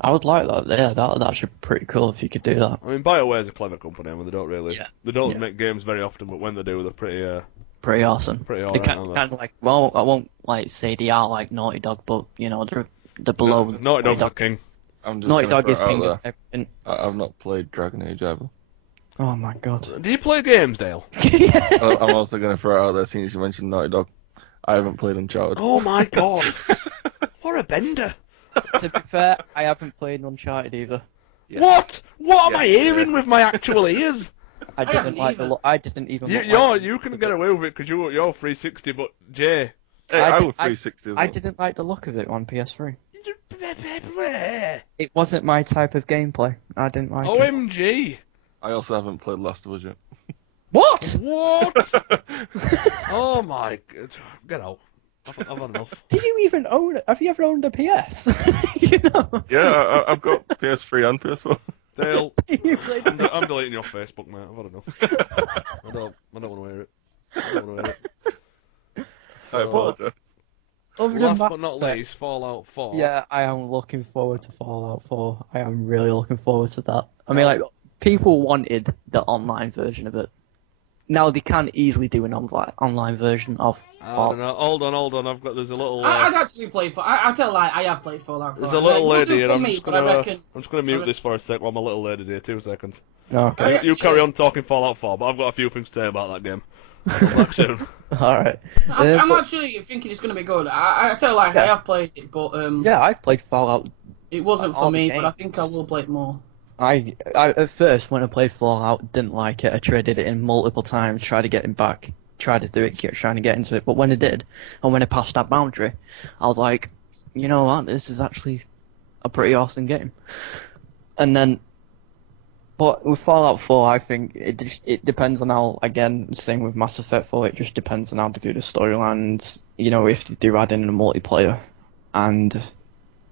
I would like that. Yeah, that's actually pretty cool if you could do that. I mean, BioWare's a clever company. I mean, they don't really, Yeah. they don't Yeah. make games very often, but when they do, they're Pretty awesome. pretty They alright, kind aren't they? of like, well, I won't like say they are like Naughty Dog, but you know they're below. Naughty Dog's the king. I'm just Naughty gonna Dog throw is it out king there. of everything. I've not played Dragon Age ever. Oh my god. Do you play games, Dale? I'm also going to throw it out there, since you mentioned Naughty Dog. I haven't played Uncharted. Oh my god! What a bender! To be fair, I haven't played Uncharted either. Yes. What? What am I Yes, hearing with my actual ears? I haven't didn't like the either. look. I didn't even. look You like you can get away with it because you're 360, but Jay. Hey, I I did- was 360 as I well. didn't like the look of it on PS3. It wasn't my type of gameplay. I didn't like it. OMG! I also haven't played Last of Us yet. What? What? Oh my god! Get out! I've had enough. Did you even own it? Have you ever owned a PS? You know. Yeah, I've got PS3 and PS4. Dale, You played I'm deleting your Facebook, mate. I've had enough. I don't want to hear it. I don't want to hear it. I apologize. Other than Last Mass but not Effect, least, Fallout 4. yeah, I am looking forward to Fallout 4. I am really looking forward to that. I mean, like, people wanted the online version of it. Now they can easily do an online version of I don't Fallout. know. Hold on. There's a little. I'd actually play for. I tell a lie. I have played Fallout 4. There's a little It wasn't lady, and for I'm me, just but I gonna. reckon. I'm just gonna mute this for a sec while my little lady's here. 2 seconds. Okay. You carry on talking Fallout 4, but I've got a few things to say about that game. Come back soon. Alright. I'm but- actually thinking it's going to be good. I tell a lie. Yeah. I have played it, but Yeah, I've played Fallout. it wasn't all for the me. But I think I games. will play it more. I at first when I played Fallout didn't like it. I traded it in multiple times, tried to get him back, tried to do it, trying to get into it. But when I did, and when I passed that boundary, I was like, you know what, this is actually a pretty awesome game. And then, but with Fallout 4, I think it depends on how. Again, same with Mass Effect 4, it just depends on how to do the storylines. You know, if they do add in a multiplayer, and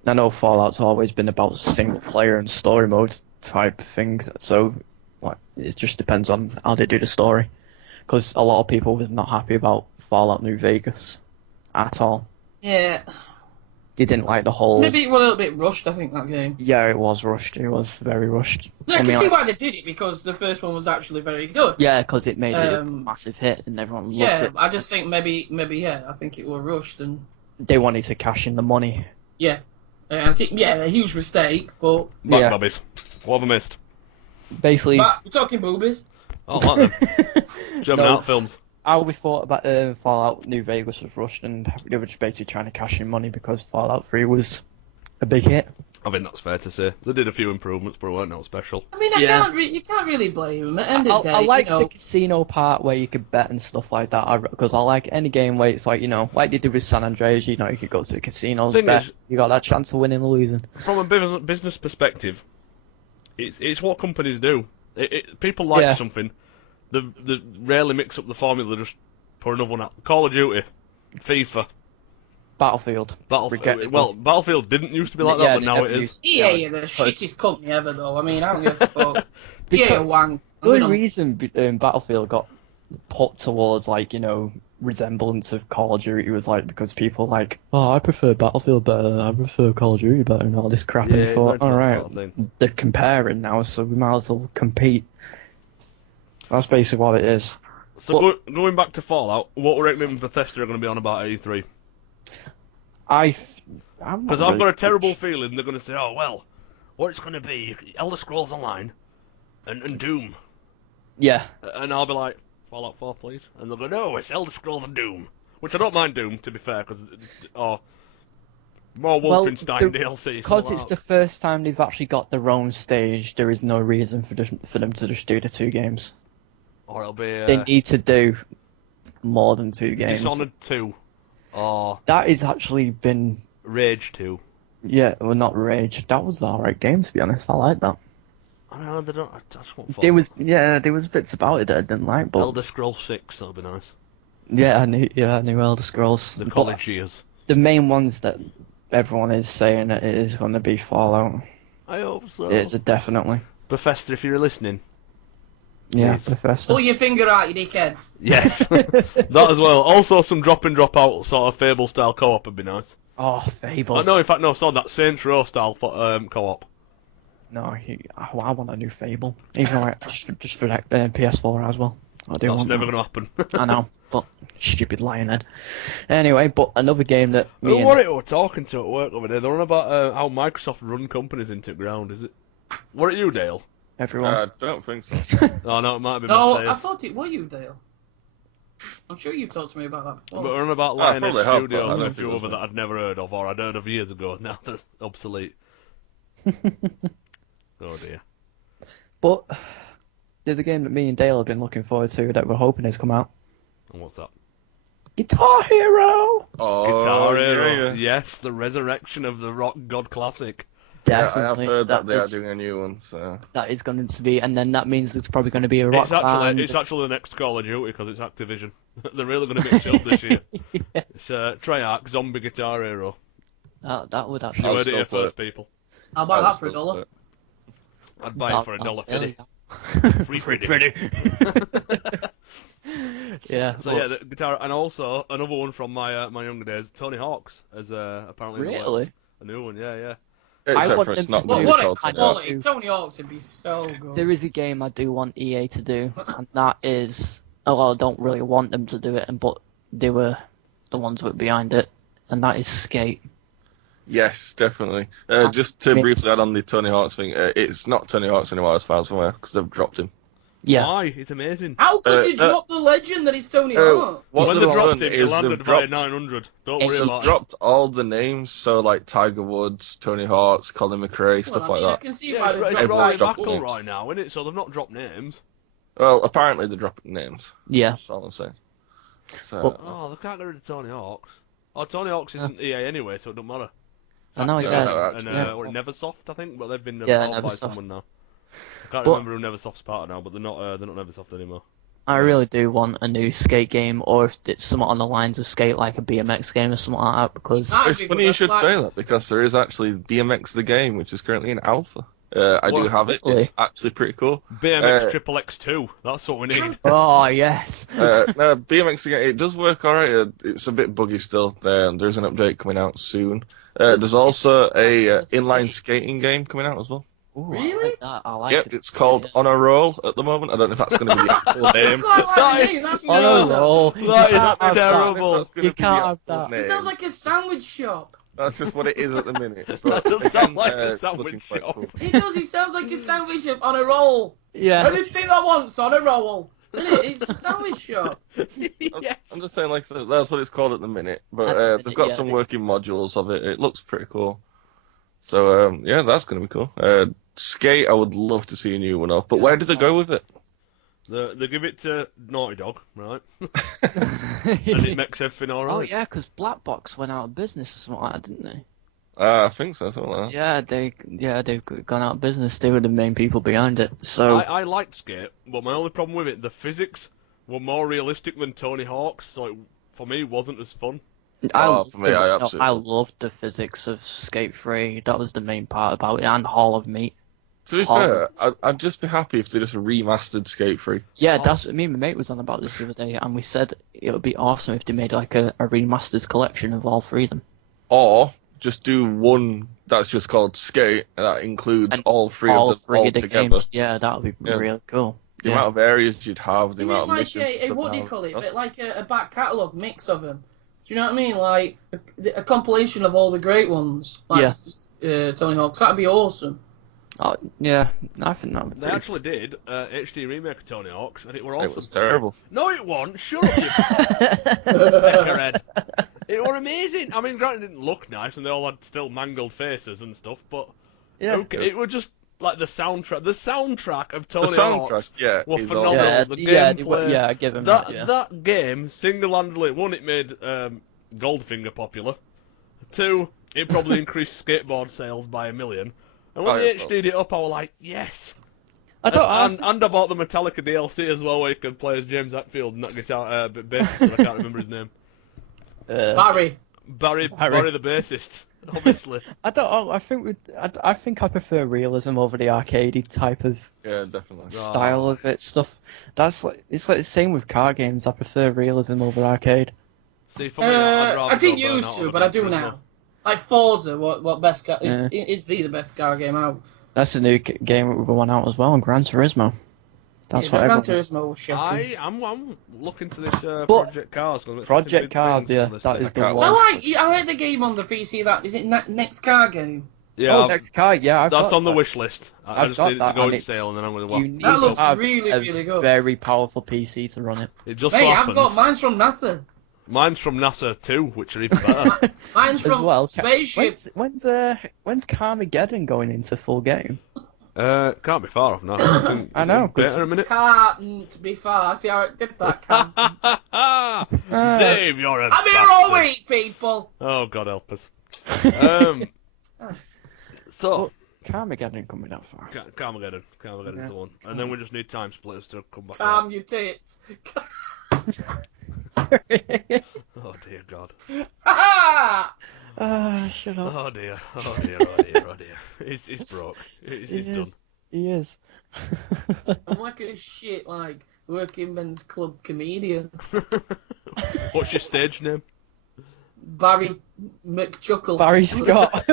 I know Fallout's always been about single player and story mode type things, so like, it just depends on how they do the story. Because a lot of people was not happy about Fallout New Vegas at all. Yeah. They didn't like the whole. Maybe it was a little bit rushed. I think that game. Yeah, it was rushed. It was very rushed. Yeah, I can mean, see like- why they did it because the first one was actually very good. Yeah, because it made it a Um, massive hit and everyone loved Yeah, it. I just think maybe yeah, I think it was rushed and They wanted to cash in the money. yeah, I think a huge mistake. But Back Yeah. Bobbies. What have I missed? Basically, we're talking boobies. Oh, like them. German No. art films. how we thought about Fallout New Vegas was rushed, and they were just basically trying to cash in money because Fallout 3 was a big hit. I think that's fair to say. They did a few improvements, but it weren't no special. I mean, Yeah. you can't really blame them. At the end of the day, I like you know, the casino part where you could bet and stuff like that, because I like any game where it's like, you know, like they did with San Andreas, you know, you could go to the casinos, Thing bet, is- you got that chance of winning or losing. From a business perspective, it's what companies do. People like Yeah. something, they rarely mix up the formula. They just put another one out. Call of Duty, FIFA, Battlefield. Battlefield. Well, Battlefield didn't used to be like that, but they now never it is. used- EA yeah, are the but- shittest company ever, though. I mean, I don't give a fuck. Because- EA are wang. The only reason Battlefield got put towards, like, you know, resemblance of Call of Duty was like because people like, oh, I prefer Battlefield better, I prefer Call of Duty better, and all this crap. And Yeah, you thought, that's that all right, sort of thing. they're comparing now, so we might as well compete. That's basically what it is. So going back to Fallout, what we're reckoning Bethesda are going to be on about at E3? Because I've got a terrible feeling they're going to say, oh, well, what it's going to be, Elder Scrolls Online and Doom. Yeah, And I'll be like, Fallout 4, please. And they'll go, no, it's Elder Scrolls and Doom. Which I don't mind Doom, to be fair, because More Wolfenstein DLC. Because it's the first time they've actually got their own stage, there is no reason for them to just do the 2 games. Or it'll be... They need to do more than 2 games. Dishonored 2. Or... That has actually been... Rage 2. Yeah, well, not Rage. That was an alright game, to be honest. I like that. I know, they don't... I just want There was bits about it that I didn't like, but... Elder Scrolls 6, that'll be nice. Yeah, I knew Elder Scrolls. The college years. The main ones that everyone is saying it is going to be Fallout. I hope so. It's definitely. Bethesda, if you're listening. Yeah, Yes. Bethesda. Pull your finger out, you dickheads. Yes. That as well. Also, some drop in, drop out sort of Fable-style co-op would be nice. Oh, Fable. No, in fact, no, sorry, that Saints Row-style co-op. No, I want a new Fable. Even like, just for like, PS4 as well. I do That's want never that. going to happen. I know, but stupid Lionhead. Anyway, but another game that me and... What it were talking to at work over there, they're on about how Microsoft run companies into ground, is it? What are you, Dale? Everyone. I don't think so. Oh, no, it might be No, Mateo. I thought it were you, Dale. I'm sure you talked to me about that But before. we're on about Oh, I Lionhead probably have, but I Studios don't and a think few it was other me. that I'd never heard of, or I'd heard of years ago, now they're obsolete. Oh dear. But there's a game that me and Dale have been looking forward to that we're hoping has come out. And what's that? Guitar Hero! Oh, Guitar Hero. yeah. Yes, the resurrection of the rock god classic. Yeah, I have Definitely. heard that they are is- doing a new one, so... That is going to be, and then that means it's probably going to be a rock band. It's actually the next Call of Duty because it's Activision. They're really going to mix it up this year. Yeah. It's Treyarch Zombie Guitar Hero. That would You actually... I'll heard it here still play first, people. I'll buy I'll that for a still dollar. play I'd buy it for $1.50. Free Freddy. Yeah. So yeah, the guitar, and also another one from my younger days, Tony Hawk's, as apparently in the works. Really? A new one, yeah. Except want for it's them not to going do to What be a called I Tony Hawk. quality. Tony Hawk's would be so good. There is a game I do want EA to do, and that is... Oh, well, I don't really want them to do it, but they were the ones that were behind it, and that is Skate. Yes, definitely. And Just to it's- briefly add on the Tony Hawk's thing, it's not Tony Hawk's anymore as far as I'm aware, because they've dropped him. Yeah. Why? It's amazing. How could you drop the legend that is Tony Hawk? What When they've they dropped done him, he is landed they've via dropped, 900. Don't They've worry about it. dropped all the names, so like Tiger Woods, Tony Hawk's, Colin McRae, stuff Well, I like I that. can see Yeah, why it's, they it's dropped Rory Everyone's dropped McIlroy names. now, isn't it? So they've not dropped names. Well, apparently they're dropping names. Yeah. That's all I'm saying. So, But- Oh, they can't get rid of Tony Hawk's. Oh, Tony Hawk's isn't EA anyway, so it doesn't matter. I know, Yeah, yeah. no, And actually, yeah. or Neversoft, I think, but they've been Yeah, bought by Neversoft. someone now. I can't But- remember who Neversoft's part of now, but they're not Neversoft anymore. I really do want a new Skate game, or if it's somewhat on the lines of Skate, like a BMX game or something like that, because... That'd it's be funny good. you should Like- say that, because there is actually BMX the game, which is currently in alpha. I do What? have it. Really? It's actually pretty cool. BMX Triple X2, that's what we need. Oh, yes. No, BMX the game, it does work alright. It's a bit buggy still. There's an update coming out soon. There's also a inline skating game coming out as well. Ooh, Really? I like that. I like Yep, it. it's called On a Roll at the moment. I don't know if that's going to be the actual I name. quite like That the is- name, that's On good. a roll. That You is can't have terrible. That's gonna You be the can't have actual that. name. It sounds like a sandwich shop. That's just what it is at the minute. That But doesn't again, sound like a it's sandwich looking quite shop. cool. He does, he sounds like a sandwich shop on a roll. Yeah. Anything I want's on a roll. Isn't it? It's a sandwich shop. Yes. I'm just saying, like, that's what it's called at the minute. But At the minute, they've got yeah, some they- working modules of it. It looks pretty cool. So, yeah, that's going to be cool. Skate, I would love to see a new one of. But where did they go with it? They give it to Naughty Dog, right? And it makes everything alright. Oh, yeah, because Black Box went out of business or something like that, didn't they? I think so, something like that. Yeah, they've gone out of business. They were the main people behind it. So I liked Skate, but my only problem with it, the physics were more realistic than Tony Hawk's, so it, for me, wasn't as fun. For me, I absolutely I love it. loved the physics of Skate 3. That was the main part about it, and Hall of Meat. To be Horrible. fair, I'd just be happy if they just remastered Skate 3. Yeah, Oh. that's me and my mate was on about this the other day, and we said it would be awesome if they made like a remastered collection of all three of them. Or just do one that's just called Skate, and that includes And all three all of them three all of the together. games. Yeah, that would be Yeah. really cool. The Yeah. amount of areas you'd have, the You amount mean of like missions. a stuff what do you now. call it? That's- Like a back catalogue mix of them. Do you know what I mean? Like a compilation of all the great ones. Like, Tony Hawk's. That'd be awesome. Oh, yeah, I think that would be They actually did HD remake of Tony Hawk's, and it were awesome. It was terrible. No, it wasn't. Shut up, you peckerhead. It were amazing. I mean, granted, it didn't look nice, and they all had still mangled faces and stuff, but Yeah. okay, it was just like the soundtrack. The soundtrack of The Tony soundtrack, Hawk's yeah, were is phenomenal. Yeah, The yeah, gameplay. yeah, I give him that. Yeah. That game single-handedly, one, it made Goldfinger popular. Two, it probably increased skateboard sales by 1 million. And when Oh, they yeah, HD'd it up, I was like, yes. I don't. And I bought the Metallica DLC as well, where you could play as James Hetfield and that guitar bassist. I can't remember his name. Barry. Barry the bassist, obviously. I don't. I think I prefer realism over the arcadey type of Yeah, definitely. style of it stuff. It's like the same with car games. I prefer realism over arcade. See, for me, I'd rather I didn't go used Burnout to, over but I do Gran Turismo. now. Like Forza, what best car Yeah. is the best car game out? That's a new game that we're going out as well, Gran Turismo. That's what Gran everyone. Turismo was shocking. I'm looking to this Project Cars. 'cause it's Project big Cars, things yeah, on this that thing. is the I one. I like the game on the PC. That is it. Next car game. Yeah, Oh, next car, yeah, I've that's got on the that. wish list. I I've just got need it to that, go and in it's- sale, and then I'm going to You watch. need That to looks have really, a really good. very powerful PC to run it. It just Hey, so I've happens. got mine's from NASA. Mine's from NASA too, which are even better. Mine's As from well, Spaceship. when's Carmageddon going into full game? Can't be far off now. Think- I know, think better 'cause- in a minute. Can't be far. See how it did that? Can't. Dave, you're a I'm here all bastard. week, people. Oh, God help us. So, Carmageddon coming out far. Carmageddon. Carmageddon's Yeah. the one. And then we just need time splitters to come back Calm out. your tits. Oh, dear God. Shut up. Oh, dear. Oh, dear. Oh, dear. Oh, dear. He's broke. He's done. He is. I'm like a shit, like, working men's club comedian. What's your stage name? Barry McChuckle. Barry Scott.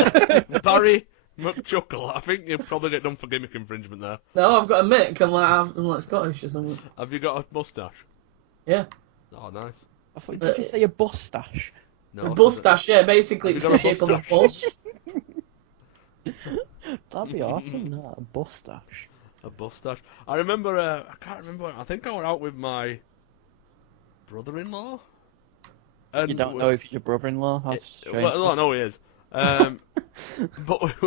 Barry McChuckle. I think you'll probably get done for gimmick infringement there. No, I've got a Mick. I'm like Scottish or something. Have you got a moustache? Yeah. Oh, nice. Did you say a mustache? No, A mustache, yeah, basically Have it's you the got a shape of a bus. That'd be awesome, that. A mustache. A mustache. I remember, I can't remember, I think I went out with my brother-in-law. And You don't know if he's your brother-in-law? That's strange. Well, I know he is. But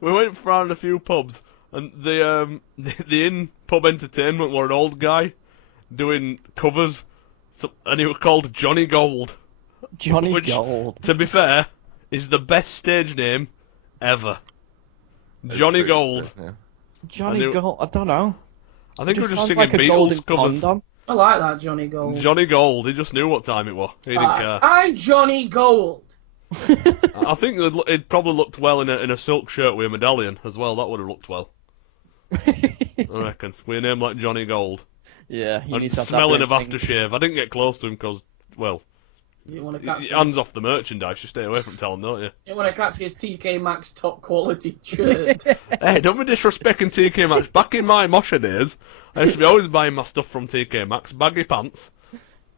we went round a few pubs, and the in-pub entertainment were an old guy doing covers, and he was called Johnny Gold. Johnny Which, Gold. to be fair, is the best stage name ever. It's Johnny pretty Gold. sick, yeah. Johnny knew- Gold. I don't know. I think It we were just sounds singing like a Beatles golden covers. condom. I like that Johnny Gold. Johnny Gold. He just knew what time it was. He didn't care. I'm Johnny Gold. I think it probably looked well in a silk shirt with a medallion as well. That would have looked well. I reckon. With a name like Johnny Gold. Yeah, you And need to have smelling that of red thing. aftershave. I didn't get close to him because, well, You want to catch him? hands off the merchandise. You stay away from telling, don't you? You want to catch his TK Maxx top quality shirt? Hey, don't be disrespecting TK Maxx. Back in my Mosher days, I used to be always buying my stuff from TK Maxx. Baggy pants.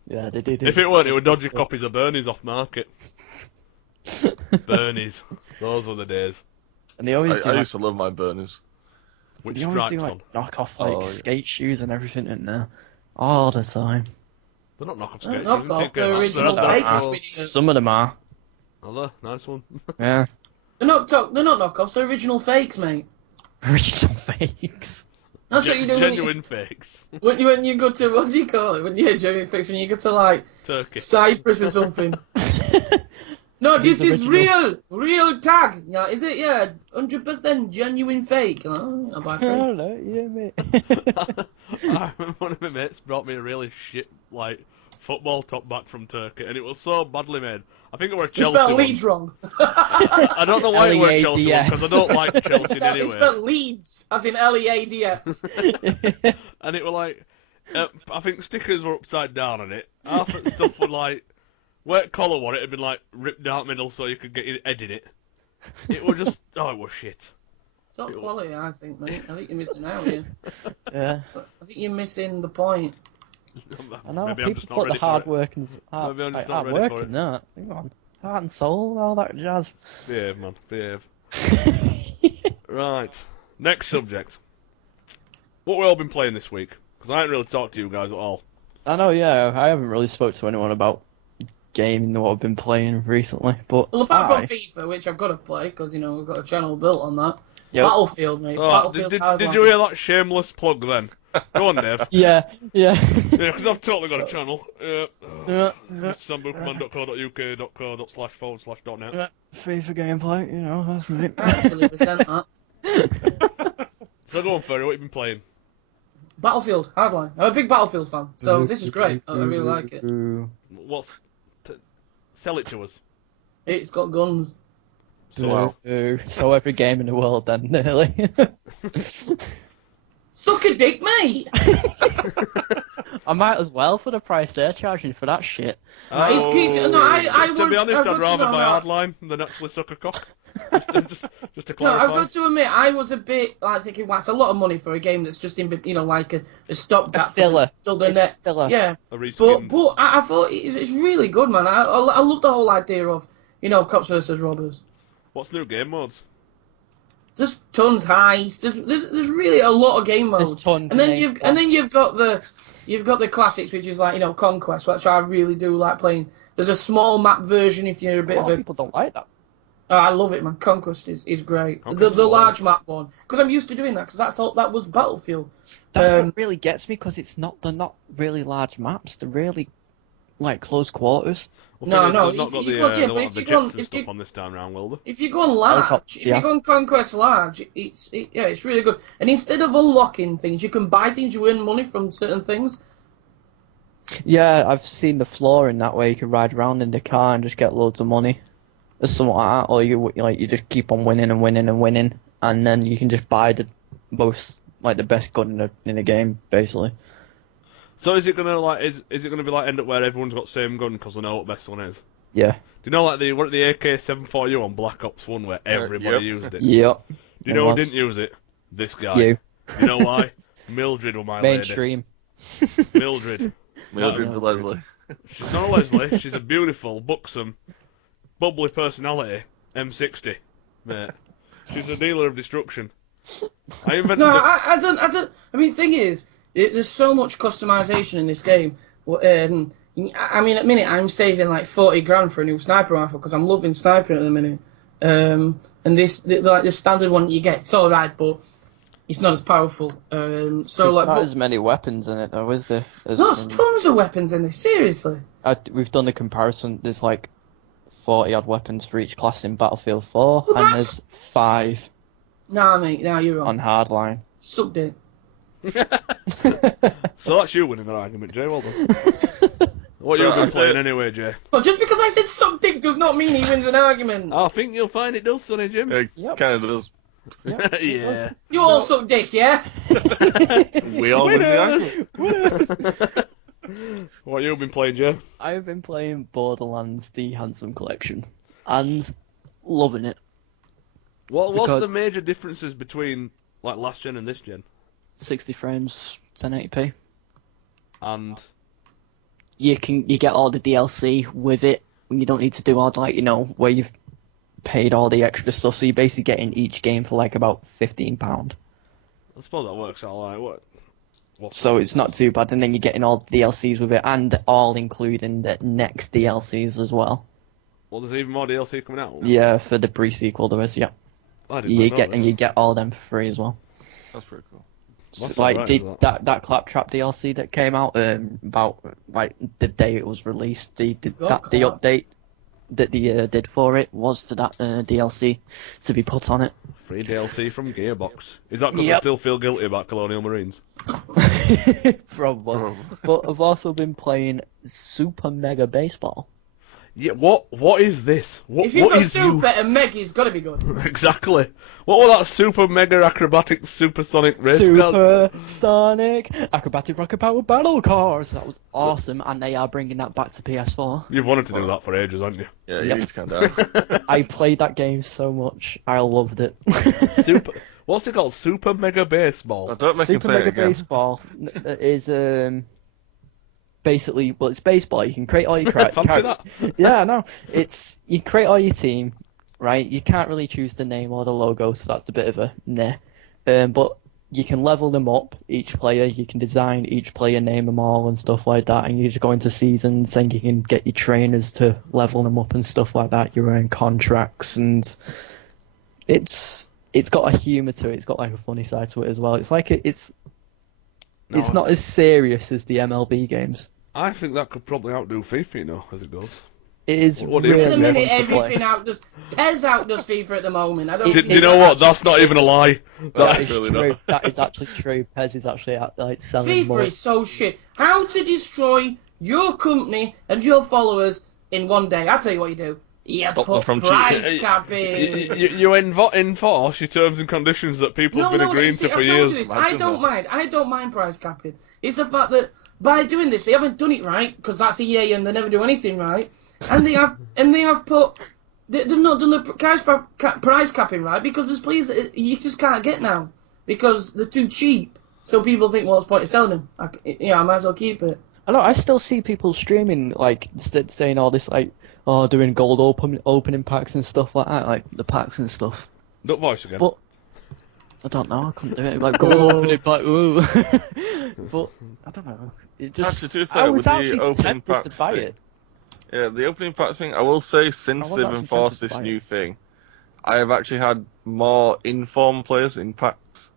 Yeah, they did. If it weren't, it were dodgy copies of Bernie's off market. Bernie's. Those were the days. And they always do I like, used to love my burners. Which they always stripes do like on? knockoff like Oh, yeah. skate shoes and everything in there all the time. They're not knockoff They're skates. not knockoff, they're original They're Some of them are. Other nice one. Yeah, They're not knockoffs. They're original fakes, mate. original fakes. That's what you do Genuine fakes. when you go to, what do you call it? When you're genuine fakes, when you go to like Turkey. Cyprus or something. No, this These is original. real tag. Yeah, is it? Yeah, 100% genuine fake. Oh, I buy I fake. don't know, yeah, mate. I remember one of my mates brought me a really shit, like, football top back from Turkey, and it was so badly made. I think it was a You Chelsea spelled one. Leeds wrong. I don't know why it was a Chelsea one, because I don't like Chelsea It's anyway. spelled Leeds, as in Leads. And it were like, I think stickers were upside down on it. Half of the stuff was like, where collar was it had been like ripped down middle so you could get your head in it. It was just, oh, it was shit. Top quality, I think, mate. I think you're missing out here. Yeah, I think you're missing the point. I know. Maybe I'm People just not put the ready for hard it. work and Maybe I'm just like, not hard ready work for in that. Hang on, heart and soul, all that jazz. Behave, man, behave. Right, next subject. What we all been playing this week? Because I haven't really talked to you guys at all. I know, yeah. I haven't really spoke to anyone about gaming that I've been playing recently. But Well, apart from FIFA, which I've got to play because we've got a channel built on that. Yep. Battlefield, mate. Oh, Battlefield. did you hear that shameless plug then? Go on, Dave. Yeah. Yeah, because I've totally got a channel. sambuckerman.co.uk.co//.net. FIFA gameplay, that's me. Actually, percent that. So go on, Ferry, what have you been playing? Battlefield, Hardline. I'm a big Battlefield fan, so this is great. I really like it. Sell it to us. It's got guns. Wow. So every game in the world then, nearly. Suck a dick, mate! I might as well for the price they're charging for that shit. To be honest, I'd rather buy Hardline than actually suck a cock. just to clarify. No, I've got to admit, I was a bit thinking, well, that's a lot of money for a game that's just in, like a stopgap. A filler. It's a filler. Yeah. But I thought it's really good, man. I love the whole idea of, cops versus robbers. What's new game modes? There's tons heist. There's really a lot of game modes. There's tons. And then you've got the classics, which is like Conquest, which I really do like playing. There's a small map version if you're a bit of a. People don't like that. Oh, I love it, man. Conquest is great. The large map one, because I'm used to doing that, because that was Battlefield. That's what really gets me, because they're not really large maps. They're really like close quarters. Well, no. Not got the jets and stuff on this time round, will they? If you go on large, if you go on Conquest large, it's really good. And instead of unlocking things, you can buy things. You earn money from certain things. Yeah, I've seen the floor in that way. You can ride around in the car and just get loads of money. Or something like that, or you just keep on winning and winning and winning, and then you can just buy the best gun in the game, basically. So is it gonna is it gonna be end up where everyone's got the same gun because they know what the best one is? Yeah. Do you know the AK-740U on Black Ops 1 where everybody used it? Yep. Do you know who didn't use it? This guy. You. You know why? Mildred was my Mainstream. lady. Mildred. Mildred's a Leslie. She's not a Leslie. She's a beautiful, buxom, bubbly personality. M60, mate. She's a dealer of destruction. I invented. No, I don't. I mean, the thing is, there's so much customization in this game. I mean, at the minute, I'm saving like 40 grand for a new sniper rifle because I'm loving sniping at the minute. And the standard one you get, it's all right, but it's not as powerful. There's not as many weapons in it, though, is there? There's tons of weapons in this. Seriously. We've done the comparison. There's like 40 odd weapons for each class in Battlefield 4, and there's 5. Nah, mate. Nah, you're wrong. On Hardline. Suck dick. So that's you winning that argument, Jay. Well done. What you been playing anyway, Jay? Well, just because I said suck dick does not mean he wins an argument. I think you'll find it does, Sonny Jim. It kind of does. Yep, yeah. You all suck dick, yeah? We all win the argument. What you been playing, Jay? I've been playing Borderlands: The Handsome Collection, and loving it. What's the major differences between last gen and this gen? 60 frames, 1080p. And you get all the DLC with it. You don't need to do all where you've paid all the extra stuff. So you're basically getting each game for about £15. I suppose that works out what? So it's not too bad, and then you're getting all the DLCs with it, and all including the next DLCs as well. Well, there's even more DLC coming out. Yeah, for the pre-sequel there is. Yeah. You get all them for free as well. That's pretty cool. So, that Claptrap DLC that came out about the day it was released, the update that they did for it was for that DLC to be put on it. Free DLC from Gearbox. Is that because I still feel guilty about Colonial Marines? Probably. But I've also been playing Super Mega Baseball. Yeah, what is this? If you've got Super and Mega, it's got to be good. Exactly. What was that Super Mega Acrobatic Supersonic Race car? Supersonic Acrobatic Rocket Power Battle Cars. That was awesome, and they are bringing that back to PS4. You've wanted to do that for ages, haven't you? Yeah, you need to calm down. I played that game so much. I loved it. What's it called? Super Mega Baseball. Oh, don't make Super Mega Baseball is basically, it's baseball. You can create all your Yeah, no, you create all your team, right? You can't really choose the name or the logo, so that's a bit of a nah. But you can level them up, each player. You can design each player, name them all, and stuff like that. And you just go into seasons, and you can get your trainers to level them up and stuff like that. You earn contracts, and it's got a humour to it. It's got like a funny side to it as well. It's like it's not as serious as the MLB games. I think that could probably outdo FIFA, you know, as it goes. It is What do you really At the reckon? minute, fun to play. everything outdoes Pez outdoes FIFA at the moment. I don't. Do think you know that what? That's not even a lie. That is really true. not. That is actually true. Pez is actually like selling FIFA more. is so shit. How to destroy your company and your followers in one day? I'll tell you what you do. You Stop them put from price cheating. capping. You enforce your terms and conditions that people have been agreeing to I've for told you years. this. Imagine I don't mind price capping. It's the fact that by doing this, they haven't done it right because that's EA and they never do anything right. And they have they've not done the price capping right because there's players that you just can't get now because they're too cheap. So people think, well, what's the point of selling them? I might as well keep it. I know. I still see people streaming like saying all this like, oh, doing gold opening packs and stuff like that, like the packs and stuff. Don't voice again. But I don't know. I couldn't do it. Like gold opening pack. Ooh. But I don't know. It just. Actually, to be fair, I was with the actually opening tempted packs to buy thing, it. Yeah, the opening pack thing, I will say, since I was they've actually enforced tempted to this buy new thing, I have actually had more informed players in packs.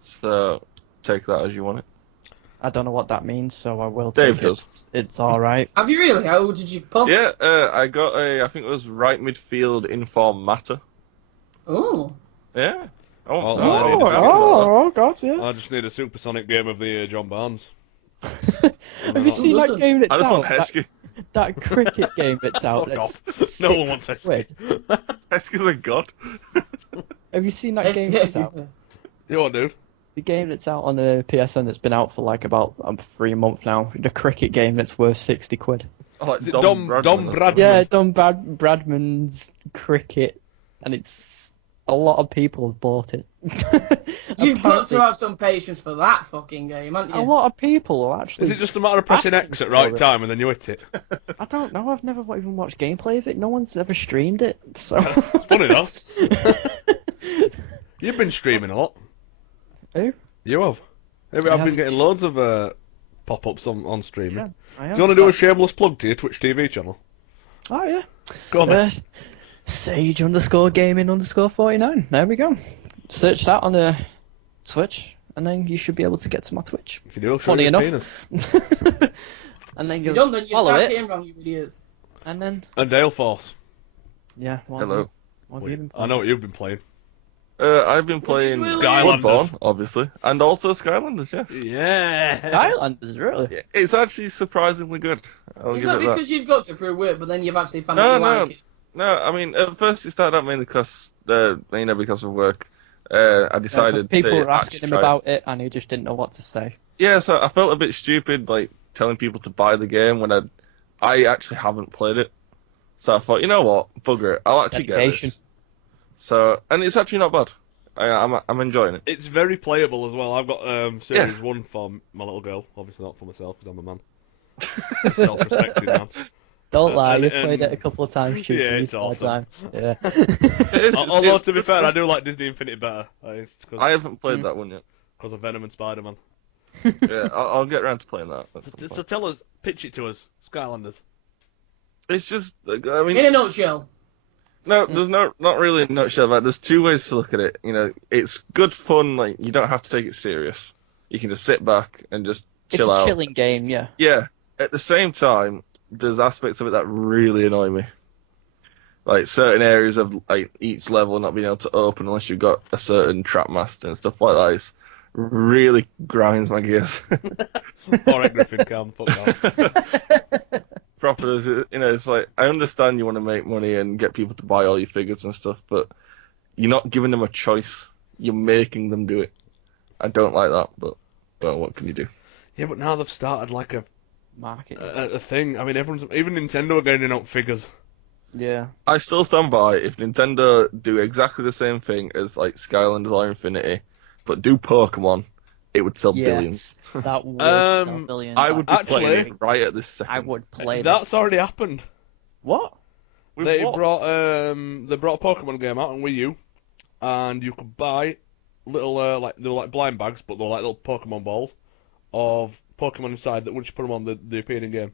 So, take that as you want it. I don't know what that means, so I will Dave take does. it. It's all right. Have you really? How did you pop? Yeah, I got I think it was right midfield informed matter. Oh. Yeah. Oh, no, I I need didn't to think about oh, God, yeah. I just need a supersonic game of the John Barnes. Have you seen that game that. that's I just out? want Heskey. That cricket game that's out. Fuck That's off. No one wants £6. Heskey. Heskey's a god. Have you seen that game that's out? You what, dude? The game that's out on the PSN that's been out for like about 3 months now. The cricket game that's worth £60. I like Is it Dom Dom Bradman. Bradman? Yeah, Don Bradman's cricket, and it's a lot of people have bought it. You've got Apparently, to have some patience for that fucking game, haven't you? a lot of people are actually. Is it just a matter of pressing asking X at for right it. time and then you hit it? I don't know. I've never even watched gameplay of it. No one's ever streamed it. So Funny enough. You've been streaming a lot. Who? You have. I've have. been getting loads of pop-ups on streaming. Yeah, I Do am. you want to do a shameless plug to your Twitch TV channel? Oh yeah. Go on then. Sage_gaming_49. There we go. Search that on Twitch, and then you should be able to get to my Twitch. If you do, I'll show Funny you enough. his penis. And then You you'll don't know you follow typed it, it in wrong, you idiots. and then And Dale Force. yeah. Hello. What have you been I know what you've been playing. I've been playing Skylanders. Bloodborne, obviously, and also Skylanders, yes. Yeah. Skylanders, really? Yeah, it's actually surprisingly good. I'll Is give that it that. because you've got to through work, but then you've actually found No, out you no. like it? No, I mean, at first it started out mainly because of work. I decided people to were asking actually him try it. about it, and he just didn't know what to say. Yeah, so I felt a bit stupid, like, telling people to buy the game when I actually haven't played it. So I thought, you know what, bugger it, I'll actually Dedication. get this. So, and it's actually not bad. I'm enjoying it. It's very playable as well. I've got Series 1 for my little girl. Obviously not for myself, because I'm a man. Self-respecting man. Don't lie, And- you've played and- it a couple of times, Stu. Yeah, in your it's spare awesome. time. Yeah. Although, to be fair, I do like Disney Infinity better. It's I haven't played that one yet. because of Venom and Spider-Man. Yeah, I'll get around to playing that. at some So point. tell us, pitch it to us, Skylanders. It's just, I mean, In a nutshell. no, there's not really a nutshell about it. There's two ways to look at it. You know, it's good fun. Like, you don't have to take it serious. You can just sit back and just It's chill a out. chilling game, yeah. Yeah. At the same time, there's aspects of it that really annoy me. Like certain areas of like each level not being able to open unless you've got a certain trap master and stuff like that. It's really grinds my gears. Alright, Griffin, calm, fuck off. Proper, you know, it's like I understand you want to make money and get people to buy all your figures and stuff, but you're not giving them a choice. You're making them do it. I don't like that, but well, what can you do? Yeah, but now they've started like a Market. thing. I mean, even Nintendo are getting out figures. Yeah. I still stand by if Nintendo do exactly the same thing as like Skylanders or Infinity, but do Pokemon, it would sell billions. Yes, that would sell Um, billions. I would be Actually, playing it right at this second. I would play that. That's already happened. What? With They what? brought a Pokemon game out on Wii U, and you could buy little like they were like blind bags, but they were like little Pokemon balls of Pokemon inside that once you put them on, they appeared in game.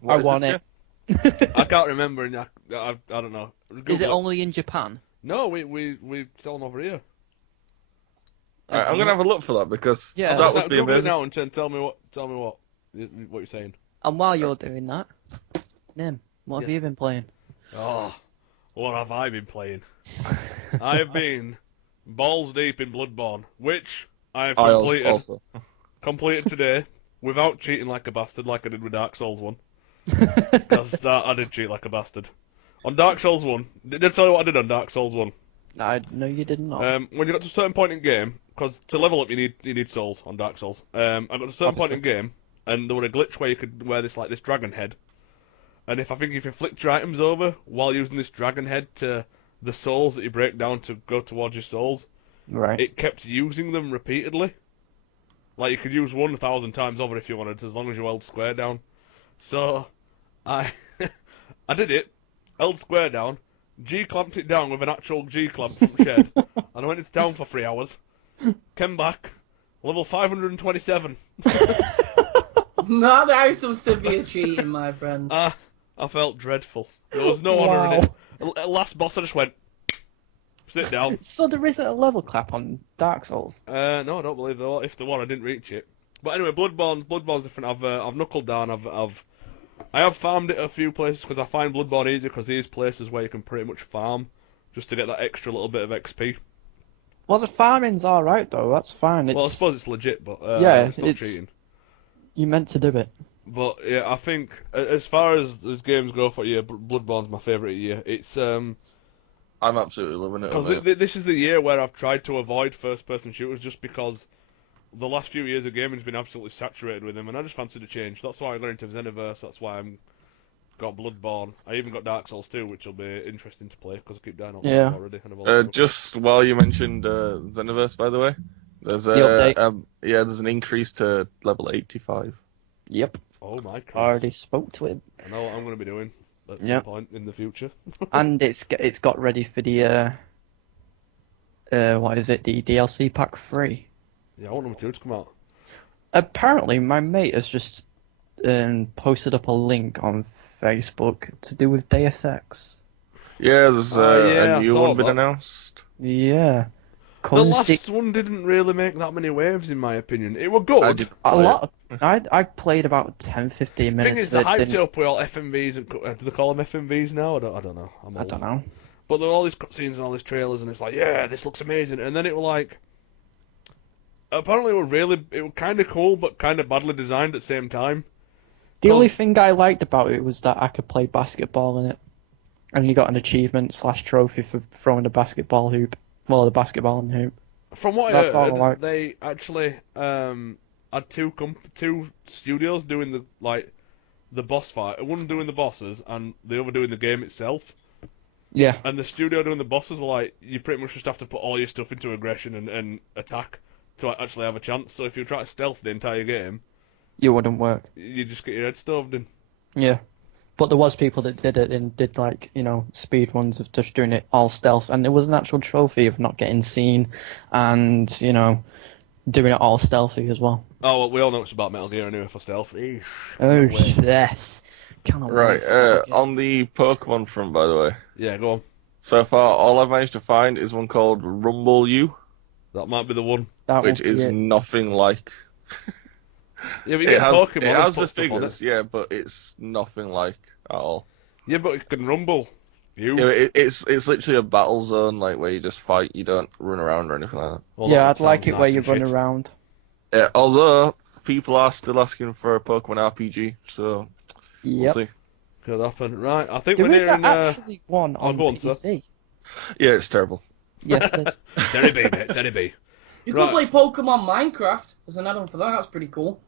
What I is want this it. I can't remember, and I don't know. Is it Google only in Japan? No, we sell them over here. Alright, I'm gonna have a look for that because Yeah. that would be Google it amazing. now and tell me what you're saying. And while you're doing that, Nim, what have Yeah. you been playing? Oh, what have I been playing? I have been balls deep in Bloodborne, which I have I completed today without cheating like a bastard, like I did with Dark Souls 1. Because I did cheat like a bastard. On Dark Souls 1, did I tell you what I did on Dark Souls 1? No, you did not. When you got to a certain point in game, because to level up you need souls on Dark Souls. I got to a certain point in game, and there was a glitch where you could wear this dragon head. And if you flicked your items over while using this dragon head to the souls that you break down to go towards your souls, Right. it kept using them repeatedly. Like you could use 1,000 times over if you wanted, as long as you held square down. So I I did it, held square down, G-clamped it down with an actual G-clamp from Shed, and I went into town for 3 hours. Came back, level 527. No, that is some severe cheating, my friend. I felt dreadful. There was no honour in it. Last boss, I just went, sit down. So there isn't a level cap on Dark Souls? No, I don't believe there. If there was, I didn't reach it. But anyway, Bloodborne's different. I've knuckled down. I have farmed it a few places because I find Bloodborne easier because these places where you can pretty much farm just to get that extra little bit of XP. Well, the farming's alright though, that's fine. Well, I suppose it's legit, but yeah, it's not cheating. You meant to do it. But yeah, I think as far as games go for a year, Bloodborne's my favourite year. It's I'm absolutely loving it. because this is the year where I've tried to avoid first-person shooters just because the last few years of gaming's been absolutely saturated with them, and I just fancied a change. That's why I got into Xenoverse. That's why I'm got Bloodborne. I even got Dark Souls 2, which will be interesting to play because I keep dying on them already. And just while you mentioned Xenoverse, by the way, there's there's an increase to level 85. Yep. Oh my Christ. Already spoke to him. I know what I'm going to be doing at some point in the future. And it's got ready for the what is it? The DLC pack 3. Yeah, I want number 2 to come out. Apparently, my mate has just posted up a link on Facebook to do with Deus Ex. Yeah, there's a new one been announced. Yeah. The last one didn't really make that many waves, in my opinion. It was good. I played about 10-15 minutes. The thing is, the hyped up with all FMVs and do they call them FMVs now? I don't know. I don't know. But there were all these cutscenes and all these trailers, and it's like, yeah, this looks amazing. And then it was like, apparently it was kind of cool, but kind of badly designed at the same time. The only thing I liked about it was that I could play basketball in it, and you got an achievement / trophy for throwing the basketball hoop. Well, the basketball and hoop. From what I heard, they actually had two studios doing the boss fight. One doing the bosses, and the other doing the game itself. Yeah. And the studio doing the bosses were like, you pretty much just have to put all your stuff into aggression and attack to actually have a chance. So if you try to stealth the entire game, you wouldn't work. You just get your head stoved in. Yeah. But there was people that did it and did speed ones of just doing it all stealth, and there was an actual trophy of not getting seen, and doing it all stealthy as well. Oh, well, we all know it's about Metal Gear anyway for stealth. Eesh, oh yes. Right, on the Pokemon front, by the way. Yeah, go on. So far, all I've managed to find is one called Rumble U. That might be the one. Which is nothing like. Yeah, but you get Pokemon. It has the figures, yeah, but it's nothing like at all. Yeah, but it can rumble. Yeah, it's literally a battle zone, where you just fight. You don't run around or anything like that. Well, yeah, I'd like it where you run around. Yeah, although people are still asking for a Pokemon RPG, so we'll see. Could happen, right? I think there we're is nearing. Actually one on PC. Yeah, it's terrible. Yes, it is. Terry B, mate. Terry B. You can play Pokemon Minecraft. There's an add-on for that. That's pretty cool.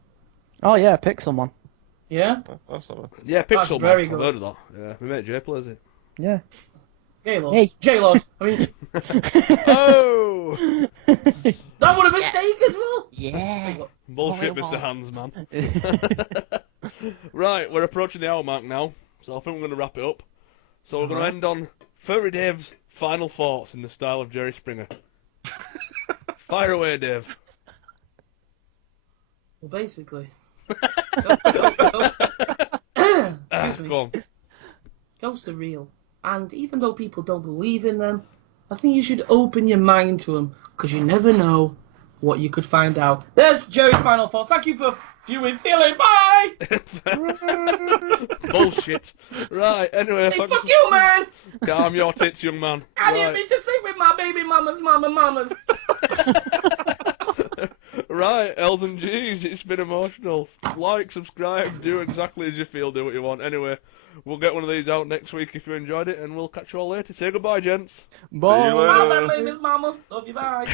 Oh yeah, Pixelmon. Yeah. That's not bad. Yeah, Pixelmon. That's very good. I've heard of that. Yeah, we mate Jay plays it. Yeah. J-Lo. Hey. J-Lo. I mean. Oh. That was a mistake as well. Yeah. Bullshit, Mr. Hands, man. Right, we're approaching the hour mark now, so I think we're going to wrap it up. So we're going to end on Furry Dave's final thoughts in the style of Jerry Springer. Fire away, Dave. Well, basically. Go on. Ghosts are real. And even though people don't believe in them, I think you should open your mind to them, because you never know what you could find out. There's Jerry's final thoughts. Thank you for viewing. See you later. Bye! Bullshit. Right, anyway. Hey, fuck you, man! Calm your tits, young man. I didn't mean to sleep with my baby mama's mamas. Right, L's and G's, it's been emotional. Like, subscribe, do exactly as you feel, do what you want. Anyway, we'll get one of these out next week if you enjoyed it, and we'll catch you all later. Say goodbye, gents. Bye. See you later. Bye, baby's mama. Love you, bye.